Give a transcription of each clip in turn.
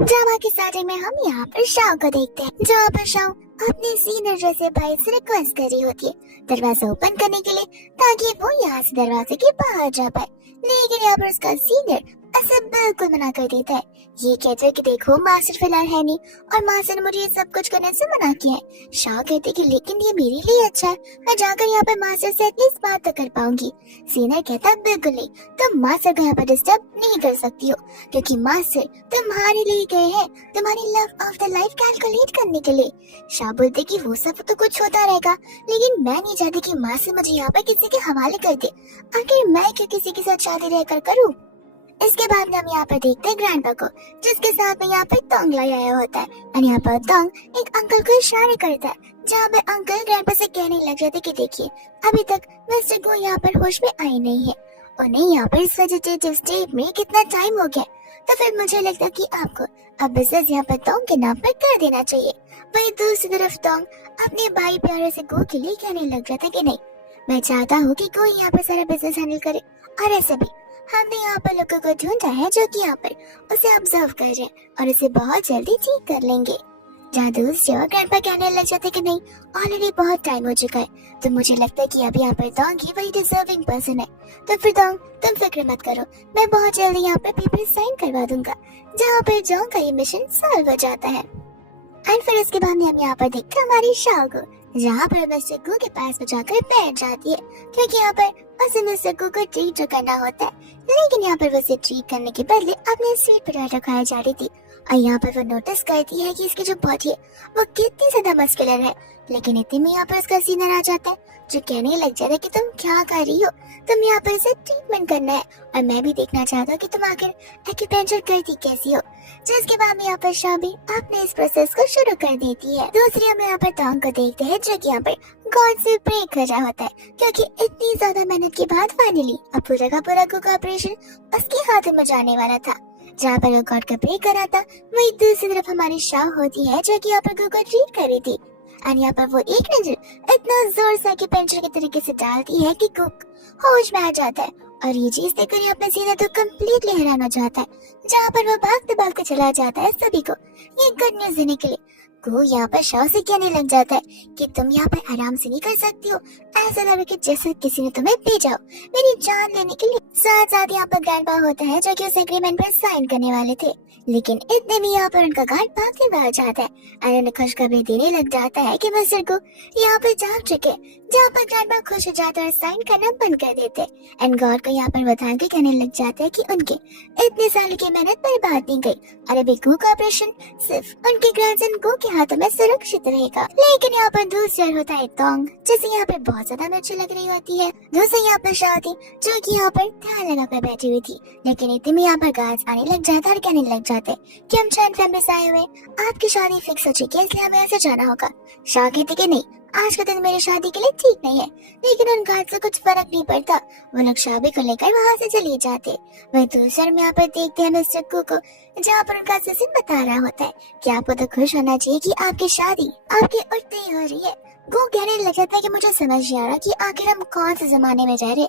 Drama की starting में हम यहाँ पर शाओ को देखते हैं, जहाँ पर शाओ अपने सीनियर जैसे भाई से रिक्वेस्ट कर रही होती है दरवाजा ओपन करने के लिए, ताकि वो यहाँ से दरवाजे के बाहर जा पाए। लेकिन यहाँ पर उसका सीनियर ऐसे बिल्कुल मना कर देता है। ये कहते हैं कि देखो मास्टर फिलहाल है नहीं और मास्टर ने मुझे ये सब कुछ करने से मना किया है। शाह कहते हैं कि लेकिन ये मेरे लिए अच्छा है, मैं जाकर यहाँ पर मास्टर से एटलीस्ट बात तो कर पाऊंगी। सीनियर कहता है बिल्कुल नहीं, तुम मास्टर को यहाँ पर डिस्टर्ब नहीं कर सकती हो, क्योंकि मास्टर तुम्हारे लिए गए हैं तुम्हारी love of the life calculate करने के लिए। शाह बोलते कि वो सब तो कुछ होता रहेगा, लेकिन मैं नहीं चाहती कि मास्टर मुझे यहाँ पर किसी के हवाले कर दे। आखिर मैं क्यों किसी के साथ शादी रहकर करूँ। इसके बाद में हम यहाँ पर देखते हैं ग्रैंडपा को, जिसके साथ में यहाँ पर तोंग आया होता है। और यहाँ पर तोंग एक अंकल को इशारे करता है, जहाँ पर अंकल ग्रैंडपा से कहने लग जाते कि देखिए अभी तक मिस्टर को यहाँ पर होश में आई नहीं है, उन्हें यहाँ पर इस वेजिटेटिव स्टेट में कितना टाइम हो गया, तो फिर मुझे लगता है कि आपको अब बिजनेस यहाँ पर तोंग के नाम पर कर देना चाहिए। वही दूसरी तरफ तोंग अपने भाई प्यारे से गो के लिए कहने लग जाता कि नहीं, मैं चाहता हूँ कि कोई यहाँ पर सारा बिजनेस हैंडल करे, और ऐसे भी हमने यहाँ पर लोगों को ढूंढा है जो कि यहाँ पर उसे ऑब्जर्व कर रहे हैं और उसे बहुत जल्दी ठीक कर लेंगे। जहाँ दूसरी ओर ग्रैंडपा कहने लग जाते कि नहीं, ऑलरेडी बहुत टाइम हो चुका है, तो मुझे लगता है कि अब यहाँ पर तोंग ही वही डिजर्विंग पर्सन है। तो फिर तोंग तुम फिक्र मत करो, मैं बहुत जल्दी यहाँ पर पेपर साइन करवा दूंगा, जहाँ पर जोंग का ये मिशन सॉल्व हो जाता है। एंड फिर उसके बाद में हम यहाँ पर देखते हैं हमारी शाओ को, जहाँ पर मिस्टर गू के पास में जाकर बैठ जाती है, क्योंकि यहाँ पर उसे मिस्टर गू को ट्रीट जो करना होता है। लेकिन यहाँ पर वो उसे ट्रीट करने के बदले अपने स्वीट पोटैटो खाए जा रही थी, और यहाँ पर वो नोटिस करती है कि इसकी जो बॉडी है वो कितनी ज्यादा मस्कुलर है। लेकिन इतने में यहाँ पर उसका सीनियर आ जाता है, जो कहने लग जाता है कि तुम क्या कर रही हो, तुम यहाँ पर इसे ट्रीटमेंट करना है, और मैं भी देखना चाहता हूँ कि तुम आखिर एक्यूपेंचर करती कैसी हो। जिसके बाद में यहाँ पर शाह भी अपने इस प्रोसेस को शुरू कर देती है। दूसरी हम यहाँ पर तोंग को देखते हैं, जो कि यहाँ पर गॉड से प्रे कर रहा होता है, क्योंकि इतनी ज्यादा मेहनत के बाद फाइनली अब पूरा का पूरा कुक ऑपरेशन उसके हाथों में जाने वाला था। जहाँ पर वो गॉड का प्रे कर रहा था, वही दूसरी तरफ हमारी शाह होती है, जो कि यहाँ पर कुक को ट्रीट कर रही थी। और यहाँ पर वो एक नजर इतना जोर से एक्यूपेंचर के तरीके से डालती है कि कुक होश में आ जाता है, और ये चीज देखकर अपने सीने तो कम्प्लीटली हैरान हो जाता है। जहाँ पर वो भागते भागते चला जाता है सभी को ये गुड न्यूज देने के लिए। को यहाँ पर शाह से कहने लग जाता है कि तुम यहाँ पर आराम से नहीं कर सकती हो, ऐसा लगे कि जैसे किसी ने तुम्हें भेजा हो मेरी जान लेने के लिए। साथ साथ यहाँ पर ग्रैंडपा होता है, जो कि उस एग्रीमेंट पर साइन करने वाले थे, लेकिन इतने में यहाँ पर उनका गार्ड भागते हुए आ जाता है और उन्हें खुशखबरी देने लग जाता है कि मिस्टर को यहाँ पर जाग चुके। जहाँ पर ग्रैंडपा खुश हो जाते और साइन करना बंद कर देते, एंड गॉड को यहाँ पर बता के कहने लग जाता है कि उनके इतने साल की मेहनत बर्बाद नहीं गई, और अभी गो का ऑपरेशन सिर्फ उनके ग्रैंडसन गो के हाथों में सुरक्षित रहेगा। लेकिन यहाँ पर दूसरा होता है तोंग, जिसे यहाँ पर बहुत ज्यादा मिर्ची लग रही होती है। दूसरे यहाँ पर शाह थी, जो कि यहाँ पर ध्यान लगाकर बैठी हुई थी, लेकिन इतने में यहाँ पर गार्ड्स आने लग जाता और कहने लग जाते कि हम जॉइंट फैमिली से आए हुए, आपकी शादी फिक्स हो चुकी है, इसलिए हमें ऐसे जाना होगा। शाह कहते कि नहीं, आज का दिन मेरी शादी के लिए ठीक नहीं है, लेकिन उन गार्ड से कुछ फर्क नहीं पड़ता, वो लोग शादी को लेकर वहाँ से चले जाते। वही दूसरे में यहाँ पर देखते हैं मिस्टर कू को, जहाँ पर उनका असिस्टेंट बता रहा होता है कि आपको तो खुश होना चाहिए कि आपकी शादी आपके उठते ही हो रही है। गो कहने लग जाता है कि मुझे समझ नहीं आ रहा कि आखिर हम कौन से जमाने में जा रहे,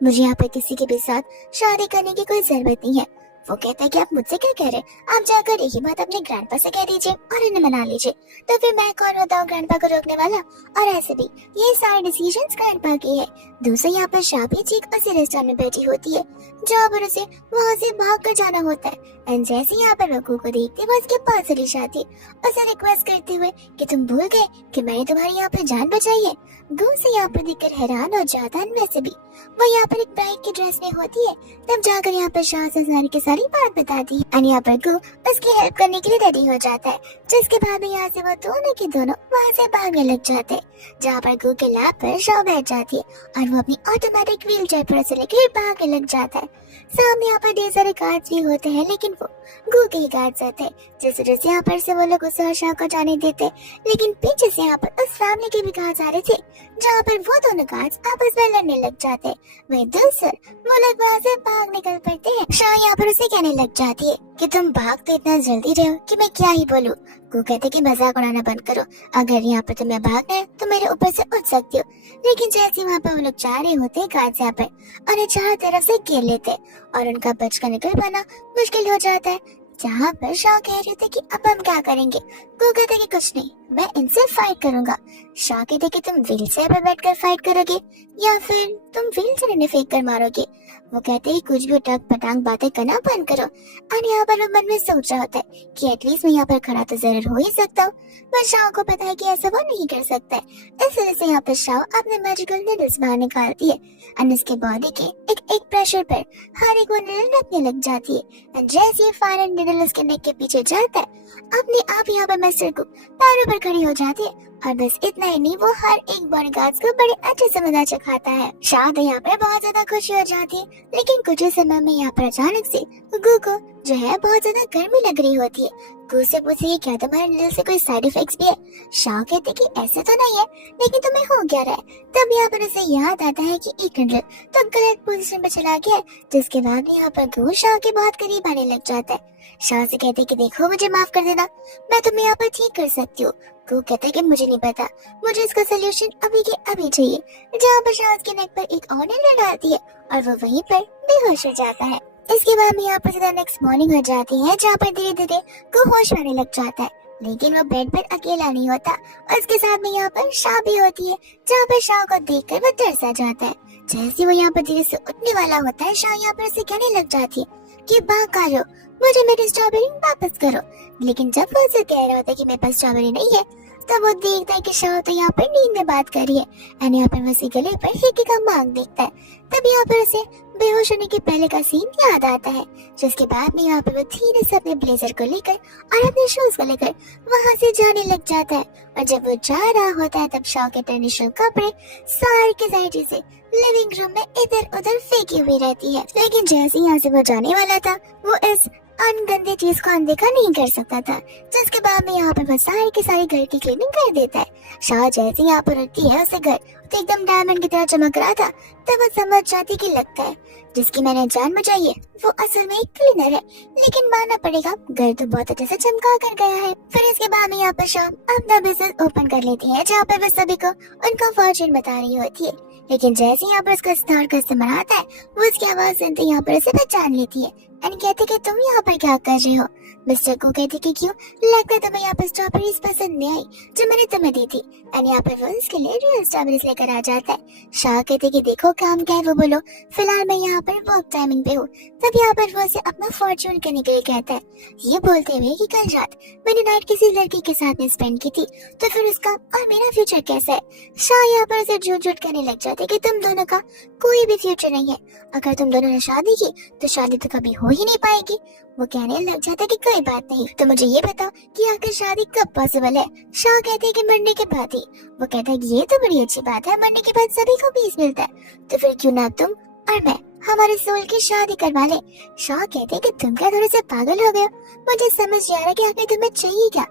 मुझे यहाँ पर किसी के भी साथ शादी करने की कोई जरूरत नहीं है। वो कहता है कि आप मुझसे क्या कह रहे हैं, आप जाकर यही बात अपने ग्रैंडपा से कह दीजिए और इन्हें मना लीजिए, तो फिर मैं कौन होता हूँ ग्रैंडपा को रोकने वाला। और ऐसे भी ये सारे डिसीजंस ग्रैंडपा के हैं। दूसरे यहाँ पर शाह भी ठीक उसी रेस्टोरेंट में बैठी होती है, जहाँ पर उसे वहाँ से भाग कर जाना होता है। एंड जैसे यहाँ पर रघु को देखते वो उसके पास चली जाती, उसे रिक्वेस्ट करते हुए कि तुम भूल गए कि मैंने तुम्हारी यहाँ पर जान बचाई है। गू से यहाँ पर देखकर हैरान हो जाता है। वैसे भी वो यहाँ पर एक ब्राइड की ड्रेस में होती है, तब जाकर यहाँ पर शाह से सारी की सारी बात बताती है, और यहाँ पर गू उसकी हेल्प करने के लिए रेडी हो जाता है। जिसके बाद यहाँ से वो दोनों के दोनों वहाँ से भागने लग जाते हैं, जहाँ पर गू के लैप पर शाह बैठ जाती है और वो अपनी ऑटोमेटिक व्हील चेयर पर उसे लेकर भागने लग जाता है। सामने यहाँ पर ढेर सारे गार्ड्स भी होते हैं, लेकिन वो गू के ही गार्ड्स होते हैं। जिस वजह से यहाँ पर से वो लोग उसे और शाह को जाने देते, लेकिन पीछे से यहाँ पर उस फैमिली के भी गार्ड्स आ रहे थे, जहाँ पर वो दोनों गार्ड्स आपस में लड़ने लग जाते हैं। वही दूसरे वो लोग वहाँ से भाग निकल पड़ते हैं। शाह यहाँ पर उसे कहने लग जाती है कि तुम भाग तो इतना जल्दी रहे हो कि मैं क्या ही बोलूं। गू कहते कि मजाक उड़ाना बंद करो, अगर यहाँ पर तुम्हें भागना है तो मेरे ऊपर से उठ सकती हो। लेकिन जैसे वहाँ पर वो लोग जा रहे होते गार्ड्स यहाँ पर उन्हें चारों तरफ से घेर लेते और उनका बचकर निकल पाना मुश्किल हो जाता है। जहाँ पर शाह कह रहे थे कि अब हम क्या करेंगे। वो कहते कि कुछ नहीं, मैं इनसे फाइट करूंगा। शाह कहते कि तुम व्हील चेयर पर बैठकर फाइट करोगे या फिर तुम व्हील चेयर में फेंक कर मारोगे। वो कहते कि कुछ भी उटक पटांग बातें करना बंद करो। और यहाँ पर वो मन में सोच रहा होता है कि एटलीस्ट मैं यहाँ पर खड़ा तो जरूर हो ही सकता हूँ, पर शाह को पता है कि ऐसा वो नहीं कर सकता है। इस वजह से यहाँ पर शाह अपने मैजिकल नीडल्स बाहर निकालती है और उसके बॉडी के एक एक प्रेशर पर हर एक वो नीडल रखने लग जाती है। जैसे फायर नीडल उसके नेक के पीछे जाता है, अपने आप यहाँ पर मिस्टर कुक पैरों पर खड़ी हो जाती है। और बस इतना ही नहीं, वो हर एक बॉडीगार्ड्स को बड़े अच्छे से मजा चखाता है। शाह यहाँ पर बहुत ज्यादा खुशी हो जाती है, लेकिन कुछ ही समय में यहाँ पर अचानक से गू को जो है बहुत ज्यादा गर्मी लग रही होती है। गू से पूछती है क्या तुम्हारे नीडल से कोई साइड इफेक्ट्स भी है। शाह कहते कि ऐसा तो नहीं है, लेकिन तुम्हें हो क्या रहा है। तब यहाँ पर उसे याद आता है कि एक नीडल तो गलत पोजीशन पे चला गया है, जिसके बाद यहाँ पर गू शाह के बहुत करीब आने लग जाता है। शाह से कहते कि देखो मुझे माफ कर देना, मैं तुम्हें यहाँ पर ठीक कर सकती हूँ। गू कहता है कि मुझे नहीं पता, मुझे इसका सोल्यूशन अभी के अभी चाहिए। जहाँ पर शाह उसके नेक पर एक और नीडल डालती है और वो वहीं पर बेहोश हो जाता है। इसके बाद में यहाँ पर सीधा नेक्स्ट मॉर्निंग हो जाती है, जहाँ पर धीरे धीरे गू होश आने लग जाता है, लेकिन वो बेड पर अकेला नहीं होता। और उसके साथ में यहाँ पर शाह भी होती है, जहाँ पर शाह को देखकर वो डर सा जाता है। जैसे वो यहाँ पर धीरे से उठने वाला होता है, शाह यहाँ पर उसे कहने लग जाती है कि बाकारो, मुझे मेरी स्ट्रॉबेरी वापस करो। लेकिन जब वो उसे कह रहा होता है कि मेरे पास स्ट्रॉबेरी नहीं है, तब वो देखता है कि शाह तो यहाँ पर नींद में बात कर रही है। और यहाँ पर उसी गले पर हिकी का मांग देखता है। तब यहाँ पर उसे बेहोश होने के पहले का सीन याद आता है, जिसके बाद में यहाँ पर वो धीरे से अपने ब्लेजर को लेकर और अपने शूज को लेकर वहाँ से जाने लग जाता है। और जब वो जा रहा होता है, तब शाह के ट्रेडिशनल कपड़े सारे के सारे चीजें लिविंग रूम में इधर उधर फेंकी हुई रहती है। लेकिन जैसे यहाँ से वो जाने वाला था, वो इस अनगंदी चीज को अनदेखा नहीं कर सकता था, जिसके बाद में यहाँ पर वो सारे के सारे घर की क्लीनिंग कर देता है। शाह जैसे यहाँ पर रखती है उसे घर तो एकदम डायमंड की तरह चमक रहा था, तब वो समझ जाती कि लगता है जिसकी मैंने जान बचाई है वो असल में एक क्लीनर है। लेकिन मानना पड़ेगा घर तो बहुत अच्छे से चमका कर गया है। फिर इसके बाद में यहाँ पर शाह अपना बिजनेस ओपन कर लेती है, जहाँ पर वो सभी को उनका फॉर्चून बता रही होती है। लेकिन जैसे यहाँ पर उसका स्टार कस्टमर आता है, वो उसकी आवाज सुनते यहाँ पर उसे पहचान लेती है एंड कहते कि तुम यहाँ पर क्या कर रहे हो। मिस्टर को कहते कि क्यों, लगता है तुम्हें यहाँ पर स्ट्रॉबेरीज पसंद नहीं आई जो मैंने तुम्हें दी थी। एंड यहाँ पर वो उसके लिए रियल स्ट्रॉबेरीज लेकर आ जाता है। शाह कहते कि देखो काम क्या है वो बोलो, फिलहाल मैं यहाँ पर वर्क टाइमिंग पे हूँ। तब यहाँ पर वो उसे अपना फॉर्चून करने के लिए कहता है, ये बोलते हुए कि कल रात मैंने नाइट किसी लड़की के साथ में स्पेंड की थी, तो फिर उसका और मेरा फ्यूचर कैसा है। शाह यहाँ पर उसे झूठ झूठ करने लग जाते कि तुम दोनों का कोई भी फ्यूचर नहीं है, अगर तुम दोनों ने शादी की तो शादी तो कभी हो ही नहीं पाएगी। वो कहने लग जाता है कि कोई बात नहीं, तो मुझे ये बताओ कि आखिर शादी कब पॉसिबल है। शाह कहते हैं कि मरने के बाद ही। वो कहता है कि ये तो बड़ी अच्छी बात है, मरने के बाद सभी को पीस मिलता है, तो फिर क्यों ना तुम और मैं हमारे सोल की शादी करवा ले। शाह कहते हैं कि तुम क्या थोड़े से पागल हो गए हो, मुझे समझ नहीं आ रहा कि आखिर तुम्हें चाहिए क्या।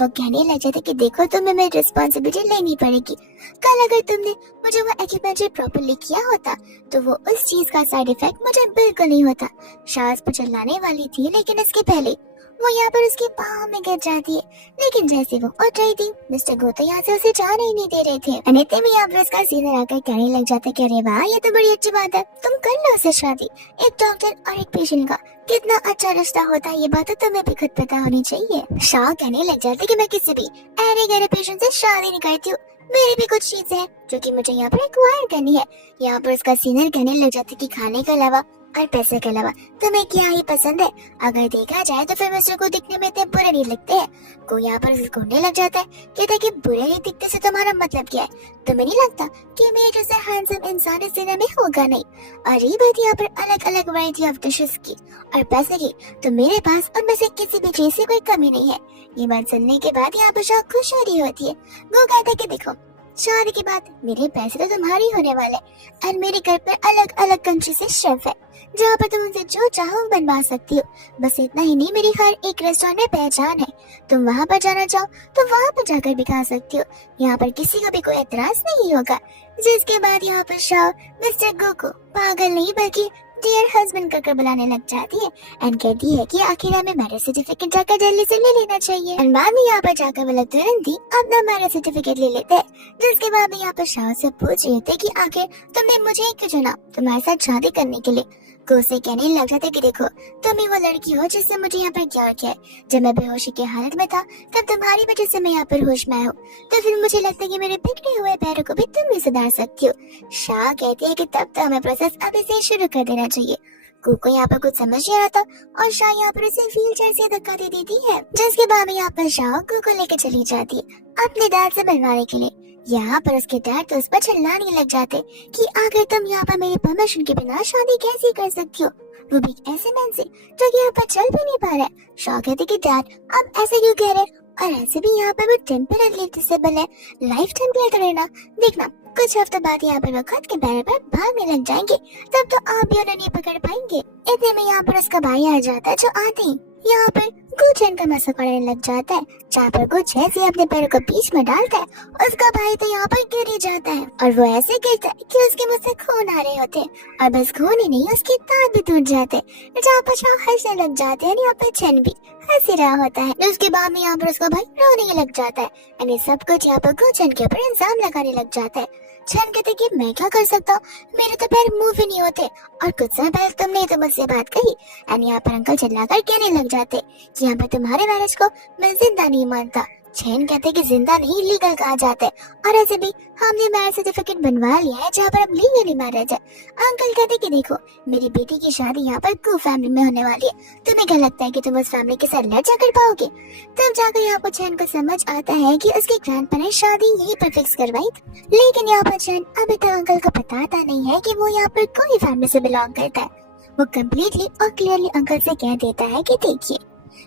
वो कहने लग जाते कि देखो तुम्हें मेरी रिस्पॉन्सिबिलिटी लेनी पड़ेगी। कल अगर तुमने मुझे वो एक्यूपंचर प्रॉपर्ली किया होता तो वो उस चीज का साइड इफेक्ट मुझे बिल्कुल नहीं होता। शाह उस पर चिल्लाने वाली थी, लेकिन इसके पहले वो यहाँ पर उसके पाँव में गिर जाती है। लेकिन जैसे वो उठ रही थी, मिस्टर गोता यहाँ से उसे जाने ही नहीं दे रहे थे। अनिते में यहाँ पर उसका सीनियर आकर कहने लग जाता कि अरे वाह, ये तो बड़ी अच्छी बात है, तुम कर लो उससे शादी। एक डॉक्टर और एक पेशेंट का कितना अच्छा रिश्ता होता है, ये बात तो तुम्हें भी खुद पता होनी चाहिए। शाह कहने लग जाते कि मैं किसी भी अरे गहरे पेशेंट से शादी नहीं करती हूँ, मेरी भी कुछ चीजें हैं जो कि मुझे यहाँ पर एक्वायर करनी है। यहाँ पर उसका सीनियर कहने लग जाते कि खाने के अलावा और पैसे के अलावा तुम्हें क्या ही पसंद है। अगर देखा जाए तो फिर मिस्टर को दिखने में इतने बुरे नहीं लगते हैं। कोई यहाँ पर घूमने लग जाता है, कहता है कि बुरे नहीं दिखते से तुम्हारा मतलब क्या है। तुम्हें नहीं लगता कि मेरे जैसे हैंडसम इंसान इस दुनिया में होगा नहीं। और ये बात यहाँ पर अलग अलग वैरायटी ऑफ डिशेस की और पैसे की, तो मेरे पास उनमें से किसी भी चीज की कोई कमी नहीं है। ये बात सुनने के बाद यहाँ पर शाह खुश हो रही होती है। वो कहता है कि देखो शादी के बाद मेरे पैसे तो तुम्हारे होने वाले और मेरे घर पर अलग अलग कंट्री से शेफ है, जहाँ पर तुम उनसे जो चाहो बनवा सकती हो। बस इतना ही नहीं, मेरी हर एक रेस्टोरेंट में पहचान है, तुम वहाँ पर जाना चाहो तो वहाँ पर जाकर भी खा सकती हो। यहाँ पर किसी को भी कोई एतराज नहीं होगा। जिसके बाद यहाँ पर शाह मिस्टर गो को पागल नहीं बल्कि डियर हस्बैंड कर बुलाने लग जाती है एंड कहती है कि आखिर हमें मैरिज सर्टिफिकेट जाकर जल्दी से ले लेना चाहिए। एंड बाद में यहाँ पर जाकर वो लोग तुरंत ही अपना मैरिज सर्टिफिकेट ले लेते हैं। जिसके बाद में यहाँ पर शाह से पूछ रहे थे कि आखिर तुमने मुझे क्यों चुना तुम्हारे साथ शादी करने के लिए। को उसे कहने लग जाता कि देखो तुम ही वो लड़की हो जिससे मुझे यहाँ पर क्या किया है। जब मैं बेहोशी की हालत में था तब तुम्हारी वजह से मैं यहाँ पर होश में हूँ, तो फिर मुझे लगता है कि मेरे बिगड़े हुए पैरों को भी तुम ही सुधार सकती हो। शाह कहती है कि तब तो हमें प्रोसेस अभी से शुरू कर देना चाहिए। को यहाँ पर कुछ समझ नहीं आ रहा था और शाह यहाँ पर उसे व्हील चेयर से धक्का दे देती है, जिसके बाद में यहाँ पर शाह को लेकर चली जाती है अपने डैड से मिलवाने के लिए। यहाँ पर उसके डैड तो उस पर चिल्लाने लग जाते कि आखिर तुम यहाँ पर मेरी परमिशन के बिना शादी कैसे कर सकती हो, वो भी ऐसे मैन से जो कि यहाँ पर चल भी नहीं पा रहा है। शाह कहते कि डैड आप ऐसे क्यों कह रहे हैं, और ऐसे भी यहाँ पर वो टेम्पररी डिसेबल है, लाइफ टाइम के लिए तो रहना। देखना कुछ हफ्तों बाद यहाँ पर वो खुद के पैर पर भागने लग जाएंगे, तब तो आप भी उन्हें नहीं पकड़ पाएंगे। इतने में यहाँ पर उसका भाई आ जाता है जो आते ही यहाँ पर गुचैन का मजाक उड़ाने लग जाता है, जहाँ पर गुच जैसे अपने पैरों को बीच में डालता है उसका भाई तो यहाँ पर गिर ही जाता है, और वो ऐसे गिरता है कि उसके मुंह से खून आ रहे होते हैं, और बस खून ही नहीं उसके दांत भी टूट जाते हैं, जहाँ पर शाह हंसने लग जाते हैं। यहाँ पर चैन भी हंस रहा होता है। उसके बाद में यहाँ पर उसका भाई रोने लग जाता है, यानी सब कुछ यहाँ पर गुचैन के ऊपर इल्जाम लगाने लग जाता है। चैन कहते कि मैं क्या कर सकता हूँ, मेरे तो पैर मूव ही नहीं होते, और कुछ समय पहले तुमने तो मुझसे बात कही। एंड यहाँ पर अंकल चिल्लाकर कहने लग जाते कि यहाँ पर तुम्हारे मैरिज को मैं जिंदा नहीं मानता। चैन कहते कि जिंदा नहीं लीगल कहा जाता है, और ऐसे भी हमने मैरिज सर्टिफिकेट बनवा लिया है जहाँ पर अब लीगली मैरिज है। अंकल कहते कि देखो मेरी बेटी की शादी यहाँ पर कू फैमिली में होने वाली है, तुम्हें क्या लगता है कि तुम उस फैमिली के साथ लड़ कर पाओगे। तब जाकर यहाँ पर चैन को समझ आता है कि उसके ग्रैंडपा ने शादी यही पर फिक्स करवाई थी, लेकिन यहाँ पर चैन अभी तक अंकल को बताता नहीं है कि वो यहाँ पर कोई फैमिली से बिलोंग करता है। वो कम्प्लीटली और क्लियरली अंकल से कह देता है कि देखिए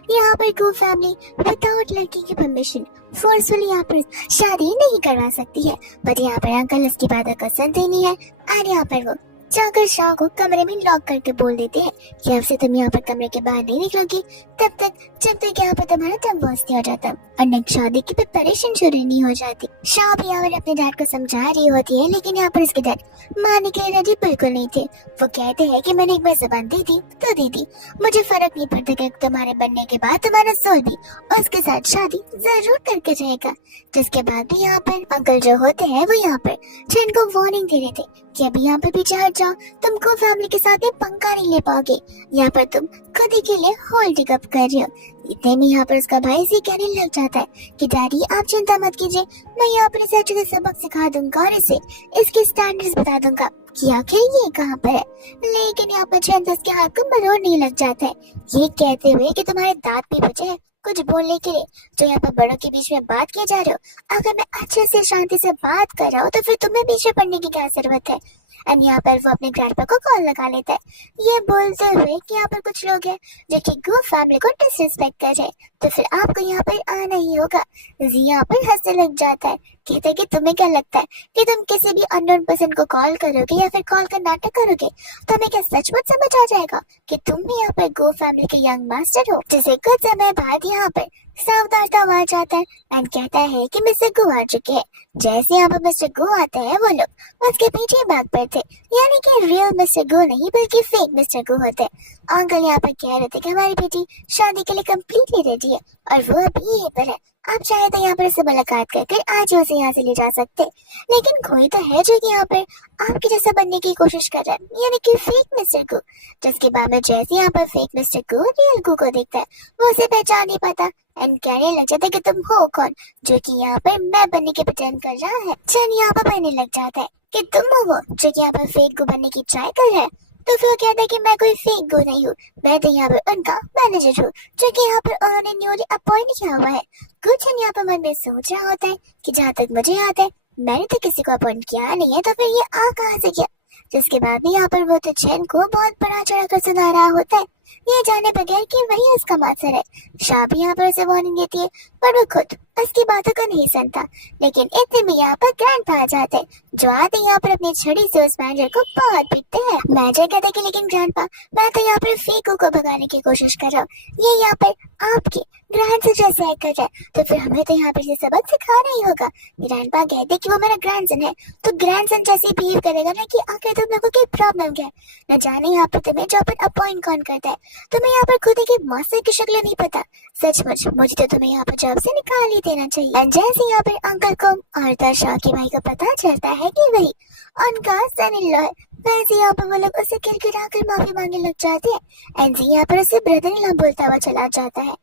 यहाँ पर को फैमिली विदाउट लड़की की परमिशन फोर्सफुली यहाँ पर शादी नहीं करवा सकती है, बट यहाँ पर अंकल उसकी बातों को सुनते नहीं है, और यहाँ पर वो जाकर शाह को कमरे में लॉक करके बोल देते हैं कि अब से तुम यहाँ पर कमरे के बाहर नहीं निकलोगी तब तक जब तक यहाँ पर तुम्हारा डिवोर्स नहीं हो जाता और नेक्स्ट शादी की प्रिपरेशन शुरू नहीं हो जाती। शाह भी यहाँ पर अपने डैड को समझा रही होती है, लेकिन यहाँ पर उसके डैड मानने के लिए राजी बिल्कुल नहीं थे। वो कहते हैं कि मैंने एक बार जबान दी थी तो दी थी, मुझे फर्क नहीं पड़ता कि तुम्हारे बनने के बाद तुम्हारा सोल भी उसके साथ शादी जरूर करके जाएगा। जिसके बाद भी यहाँ पर अंकल जो होते हैं वो यहाँ पर चैन को वार्निंग दे रहे थे कि अभी यहाँ पर पीछे हट जाओ, तुमको फैमिली के साथ पंगा नहीं ले पाओगे, यहाँ पर तुम खुद ही के लिए होल्डिंग अप कर रहे हो। इतने में यहाँ पर उसका भाई से कहने लग जाता है कि डैडी आप चिंता मत कीजिए, मैं यहाँ पर इसे अच्छे से सबक सिखा दूंगा और इसे इसके स्टैंडर्ड्स बता दूंगा कि आखिर ये कहाँ पर है। लेकिन यहाँ पर चैन उसके हाथ को मरोड़ने लग जाता है, ये कहते हुए कि तुम्हारे दांत भी बचे हैं कुछ बोलने के लिए, जो यहाँ पर बड़ों के बीच में बात किए जा रहे हो। अगर मैं अच्छे से शांति से बात कर रहा हूँ तो फिर तुम्हें पीछे पड़ने की क्या जरूरत है। एंड यहाँ पर वो अपने ग्रैंडपा को कॉल लगा लेता है, ये बोलते हुए कि यहाँ पर कुछ लोग हैं जो कि गो फैमिली को डिसरिस्पेक्ट कर रहे हैं, तो फिर आपको यहाँ पर आना ही होगा। यहाँ पर हंसने लग जाता है, कहते हैं कि तुम्हें क्या लगता है कि तुम किसी भी अननोन पर्सन को कॉल करोगे या फिर कॉल का नाटक करोगे तो हमें क्या सचमुच समझ आ जाएगा कि तुम भी यहाँ पर गो फैमिली के यंग मास्टर हो। जिसे कुछ समय बाद यहाँ पर सावधान आ जाता है एंड कहता है कि मिस्टर गो आ चुके हैं। जैसे यहाँ पर मिस्टर गो आते हैं वो लोग उसके पीछे भाग पड़ते, यानी कि रियल मिस्टर गो नहीं बल्कि फेक मिस्टर गो होते हैं। अंकल यहाँ पर कह रहे थे कि हमारी बेटी शादी के लिए कम्प्लीटली रेडी है और वो अभी यहीं पर है, आप चाहे तो यहाँ पर उससे मुलाकात करके आज उसे यहाँ से ले जा सकते, लेकिन कोई तो है जो कि यहाँ पर आपके जैसा बनने की कोशिश कर रहा है, यानी कि फेक मिस्टर गो। जिसके बाद में जैसे यहाँ पर फेक मिस्टर गो रियल गो को देखता है वो उसे पहचान नहीं पाता एंड कहने लग जाता है कि तुम हो कौन जो कि यहाँ पर मैं बनने के प्रिटेंड कर रहा है। चैन यहाँ पर कहने लग जाता है कि तुम हो वो जो कि यहाँ पर फेक गो बनने की ट्राई कर रहा है। तो फिर कहता है कि मैं कोई फेक गो नहीं हूँ, मैं तो यहाँ पर उनका मैनेजर हूँ जो कि यहाँ पर उन्होंने न्यूली अपॉइंट किया हुआ है। कुछ यहाँ पर मन में सोच रहा होता है कि जहाँ तक मुझे याद है मैंने तो किसी को अपॉइंट किया नहीं है, तो फिर ये आ कहाँ से किया। जिसके बाद में यहाँ पर वो तो चैन को बहुत बड़ा चढ़ा कर सुना रहा होता है, ये जाने बगैर कि वही उसका मास्टर है। शाह भी यहाँ पर उसे वार्निंग देती है पर वो खुद उसकी बातों को नहीं सुनता। लेकिन इतने में यहाँ पर ग्रैंडपा आ जाते हैं, जो आते यहाँ पर अपनी छड़ी से उस मैनेजर को बहुत पीटते हैं। मैनेजर कहते हैं कि लेकिन ग्रैंडपा मैं तो यहाँ पर फेको को भगाने की कोशिश कर रहा हूँ, ये यहाँ पर आपके ग्रैंड से जैसे एक्ट कर रहा है, तो फिर हमें तो यहाँ पर ये सबक सिखाना ही होगा। ग्रैंडपा कहते कि वो मेरा ग्रैंडसन है, तो ग्रैंडसन जैसे ही बिहेव करेगा ना कि आखिर तुम लोगों की प्रॉब्लम क्या है। न जाने यहाँ पर तुम्हें जॉब पर अपॉइंट कौन करता है, तुम्हें यहाँ पर खुद की मास्टर की शक्ल नहीं पता। सचमुच मुझे तो तुम्हें यहाँ पर जॉब से निकाल ही देना चाहिए। And जैसे यहाँ पर अंकल को और शाकी भाई को पता चलता है कि वही उनका सन इन लॉ है, वैसे यहाँ पर वो लोग उसे किलकिला कर माफी मांगने लग जाते हैं। एंड यहाँ पर उसे ब्रदर इन लॉ बोलता हुआ चला जाता है।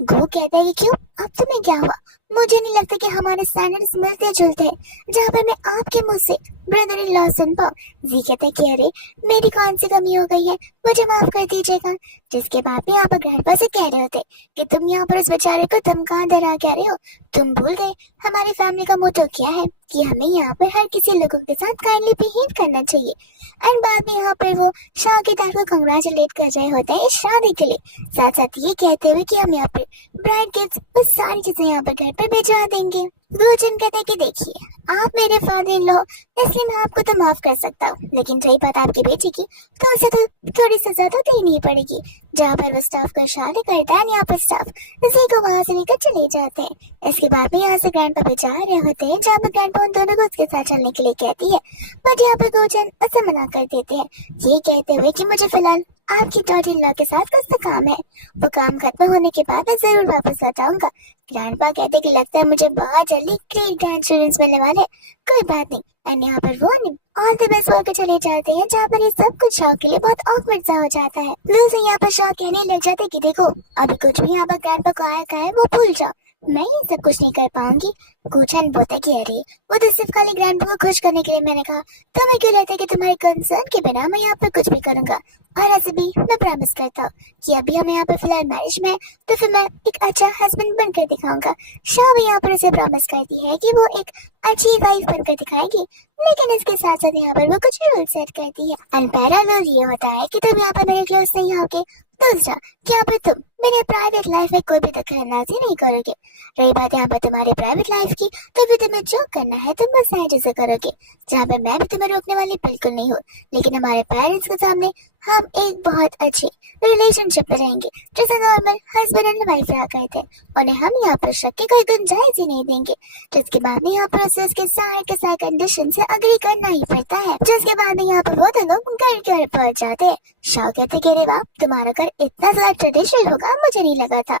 गो कहता है कि क्यों, अब तुम्हें क्या हुआ? मुझे नहीं लगता कि हमारे स्टैंडर्ड्स मिलते जुलते हैं जहाँ पर मैं आपके मुंह से ब्रदर इन लॉ सुन पाऊँ। जी कहता है कि अरे मेरी कौन सी कमी हो गई है, मुझे माफ कर दीजिएगा। जिसके बाद में यहाँ पर ग्रैंडपा से कह रहे होते कि तुम यहाँ पर उस बेचारे को धमका डरा कह रहे हो, तुम भूल गए हमारी फैमिली का मोटो क्या है कि हमें यहाँ पर हर किसी लोगों के साथ काइंडली बिहेव करना चाहिए। एंड बाद में यहाँ पर वो शाहकीदार को कंग्रेचुलेट कर रहे होते हैं इस शादी के लिए, साथ साथ ये कहते हुए कि हम यहाँ पर ब्राइड गिफ्ट्स वो सारी चीजें यहाँ पर घर पर भिजवा देंगे। गुलचन कहता है कि देखिए आप मेरे फादर इन लॉ, इसलिए मैं आपको तो माफ कर सकता हूँ, लेकिन रही बात आपकी बेटी की तो उसे तो थोड़ी सजा तो देनी ही पड़ेगी। जहाँ पर वो स्टाफ को इशारे करता है यहाँ पर स्टाफ उसी को वहां से लेकर चले जाते हैं। इसके बाद में यहाँ से ग्रैंडपा पे जा रहे होते हैं, जहाँ पर ग्रैंडपा उन दोनों को उसके साथ चलने के लिए कहती है, बट यहाँ पर गुलचन उसे मना कर देते हैं, ये कहते हुए कि मुझे फिलहाल आपकी डॉटर इन लॉ के साथ कुछ तो काम है, वो काम खत्म होने के बाद मैं जरूर वापस लौट आऊंगा। ग्रैंडपा कहते कि लगता है मुझे बहुत जल्दी ग्रेट ग्रैंड चिल्ड्रंस मिलने वाले, कोई बात नहीं। एंड यहाँ पर वो नहीं ऑल द बेस्ट बोलकर चले जाते हैं, जहाँ पर ये सब कुछ शौक के लिए बहुत ऑकवर्ड सा हो जाता है। लू से यहाँ पर शौक कहने लग जाते कि देखो अभी कुछ भी यहाँ पर ग्रैंडपा को आया का है वो भूल जाओ, मैं ये सब कुछ नहीं कर पाऊंगी। गुलशन बोलता कि अरे वो तो सिर्फ खाली ग्रैंडपा को खुश करने के लिए मैंने कहा, तुम्हें क्यों लगता है कि तुम्हारे कंसर्न के बिना मैं यहाँ पर कुछ भी करूंगा। और ऐसे भी मैं प्रॉमिस करता हूँ कि अभी हम यहाँ पर फिलहाल मैरिज में तो फिर मैं एक अच्छा हस्बैंड बनकर दिखाऊंगा। शाह भी यहाँ पर उसे प्रॉमिस करती है कि वो एक अच्छी वाइफ बनकर दिखाएगी, लेकिन इसके साथ साथ यहाँ पर वो कुछ रूल सेट करती है। एंड पहला रूल ये होता है कि तुम यहाँ पर मेरे क्लोज नहीं होगे। दूसरा कि यहाँ पर तुम मेरे प्राइवेट लाइफ में कोई भी दखलंदाजी नहीं करोगे। रही बात यहाँ पर तुम्हारे प्राइवेट लाइफ की, तो फिर तुम्हें जो करना है तुम बस सहज से करोगे, जहाँ पर मैं भी तुम्हें रोकने वाली बिल्कुल नहीं हूँ। लेकिन हमारे पेरेंट्स के सामने हम एक बहुत अच्छी रिलेशनशिप में रहेंगे, जैसे नॉर्मल हस्बैंड एंड वाइफ रहा करते, उन्हें हम यहाँ पर शक की कोई गुंजाइश ही नहीं देंगे। जिसके बाद में यहाँ पर उसे उसके सारे कंडीशन से अग्री करना ही पड़ता है। जिसके बाद में यहाँ पर वो दोनों घर के घर पहुंच जाते हैं। शाह कहते कि अरे वाह तुम्हारा घर इतना ज्यादा ट्रेडिशनल होगा मुझे नहीं लगा था।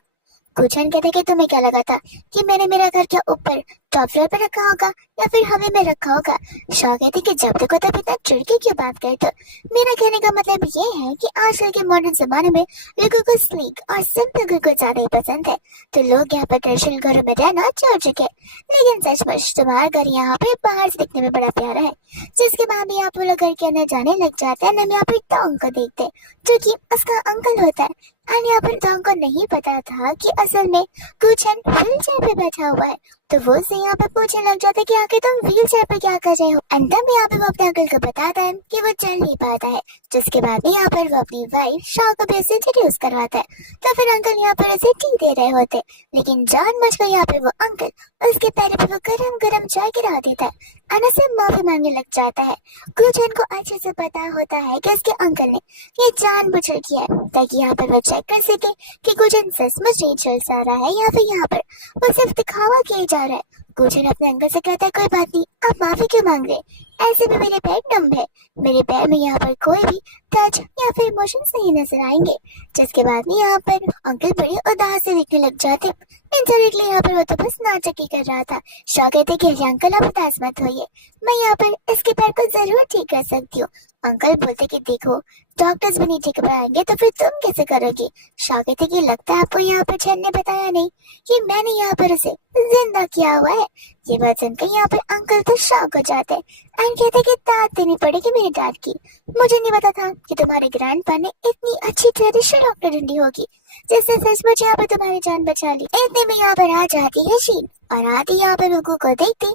गुलशन कहते कि तुम्हें क्या लगा था कि मैंने मेरा घर क्या ऊपर टॉप फ्लोर पर रखा होगा या फिर हवा में रखा होगा। शाह कहते कि जब तक तब इतना चिढ़ के क्यों बात करते हो। मेरा कहने का मतलब ये है कि आजकल के मॉडर्न जमाने में लोगों को स्लीक और सिंपल घर को ज्यादा ही पसंद है, तो लोग यहाँ पर ट्रेडिशनल घरों में रहना छोड़ चुके हैं। लेकिन सचमुच तुम्हारा घर यहाँ पे बाहर से दिखने में बड़ा प्यारा है। जिसके बाद भी आप लोग घर के अंदर जाने लग जाते हैं, हम यहाँ पर टोंग को देखते हैं जो कि उसका अंकल होता है। एंड यहाँ पर टोंग को नहीं पता था कि असल में गुलशन व्हील चेयर पे बैठा हुआ है, तो वो से यहाँ पे पूछने लग जाता है कि आखिर तुम व्हील चेयर पे क्या कर रहे हो। एंड तब यहाँ पे वो अपने अंकल को बताता है कि वो चल नहीं पाता है। जिसके बाद में यहाँ पर वो अपनी वाइफ शाह को भी उसे इंट्रोड्यूस करवाता है, तो फिर अंकल यहाँ पर उसे टी दे रहे होते, लेकिन जानबूझकर यहाँ पर वो अंकल उसके पैर पे वो गरम गरम चाय गिरा देता है और उसे माफी मांगने लग जाता है। गुलशन को अच्छे से पता होता है कि उसके अंकल ने ये जानबूझकर किया है ताकि यहाँ पर वो चेक कर सके कि गुलशन सचमुच नहीं चल सा रहा है या फिर यहाँ पर वो सिर्फ दिखावा किया जा रहा है। गुलशन अपने अंकल से कहता है कोई बात नहीं, आप माफी क्यों मांग रहे, ऐसे भी मेरे पैर नम है, मेरे पैर में यहाँ पर कोई भी टच या फिर इमोशंस नहीं नजर आएंगे। जिसके बाद में यहाँ पर अंकल बड़े उदास से दिखने लग जाते। इनडायरेक्टली यहाँ पर वो तो बस नाटक ही कर रहा था। शाह कहते कि अंकल आप उदास मत होइए, मैं यहाँ पर इसके पैर को जरूर ठीक कर सकती हूँ। अंकल बोलते कि देखो डॉक्टर्स भी नहीं ठीक कराएंगे तो फिर तुम कैसे करोगी। शाह कहते कि लगता है आपको यहाँ पर छन ने बताया नहीं कि मैंने यहाँ पर उसे जिंदा किया हुआ है। ये बात सुनकर यहाँ पर अंकल तो शॉक हो जाते हैं एंड कहते कि दाद देनी पड़ेगी मेरे डैड की, मुझे नहीं पता था कि तुम्हारे ग्रैंडपा ने इतनी अच्छी ट्रेडिशनल डॉक्टर ढूंढी होगी जिससे सचमुच यहाँ पर तुम्हारी जान बचा ली। इतने में यहाँ पर आ जाती है शीन और आती यहाँ पर रुकू को देखती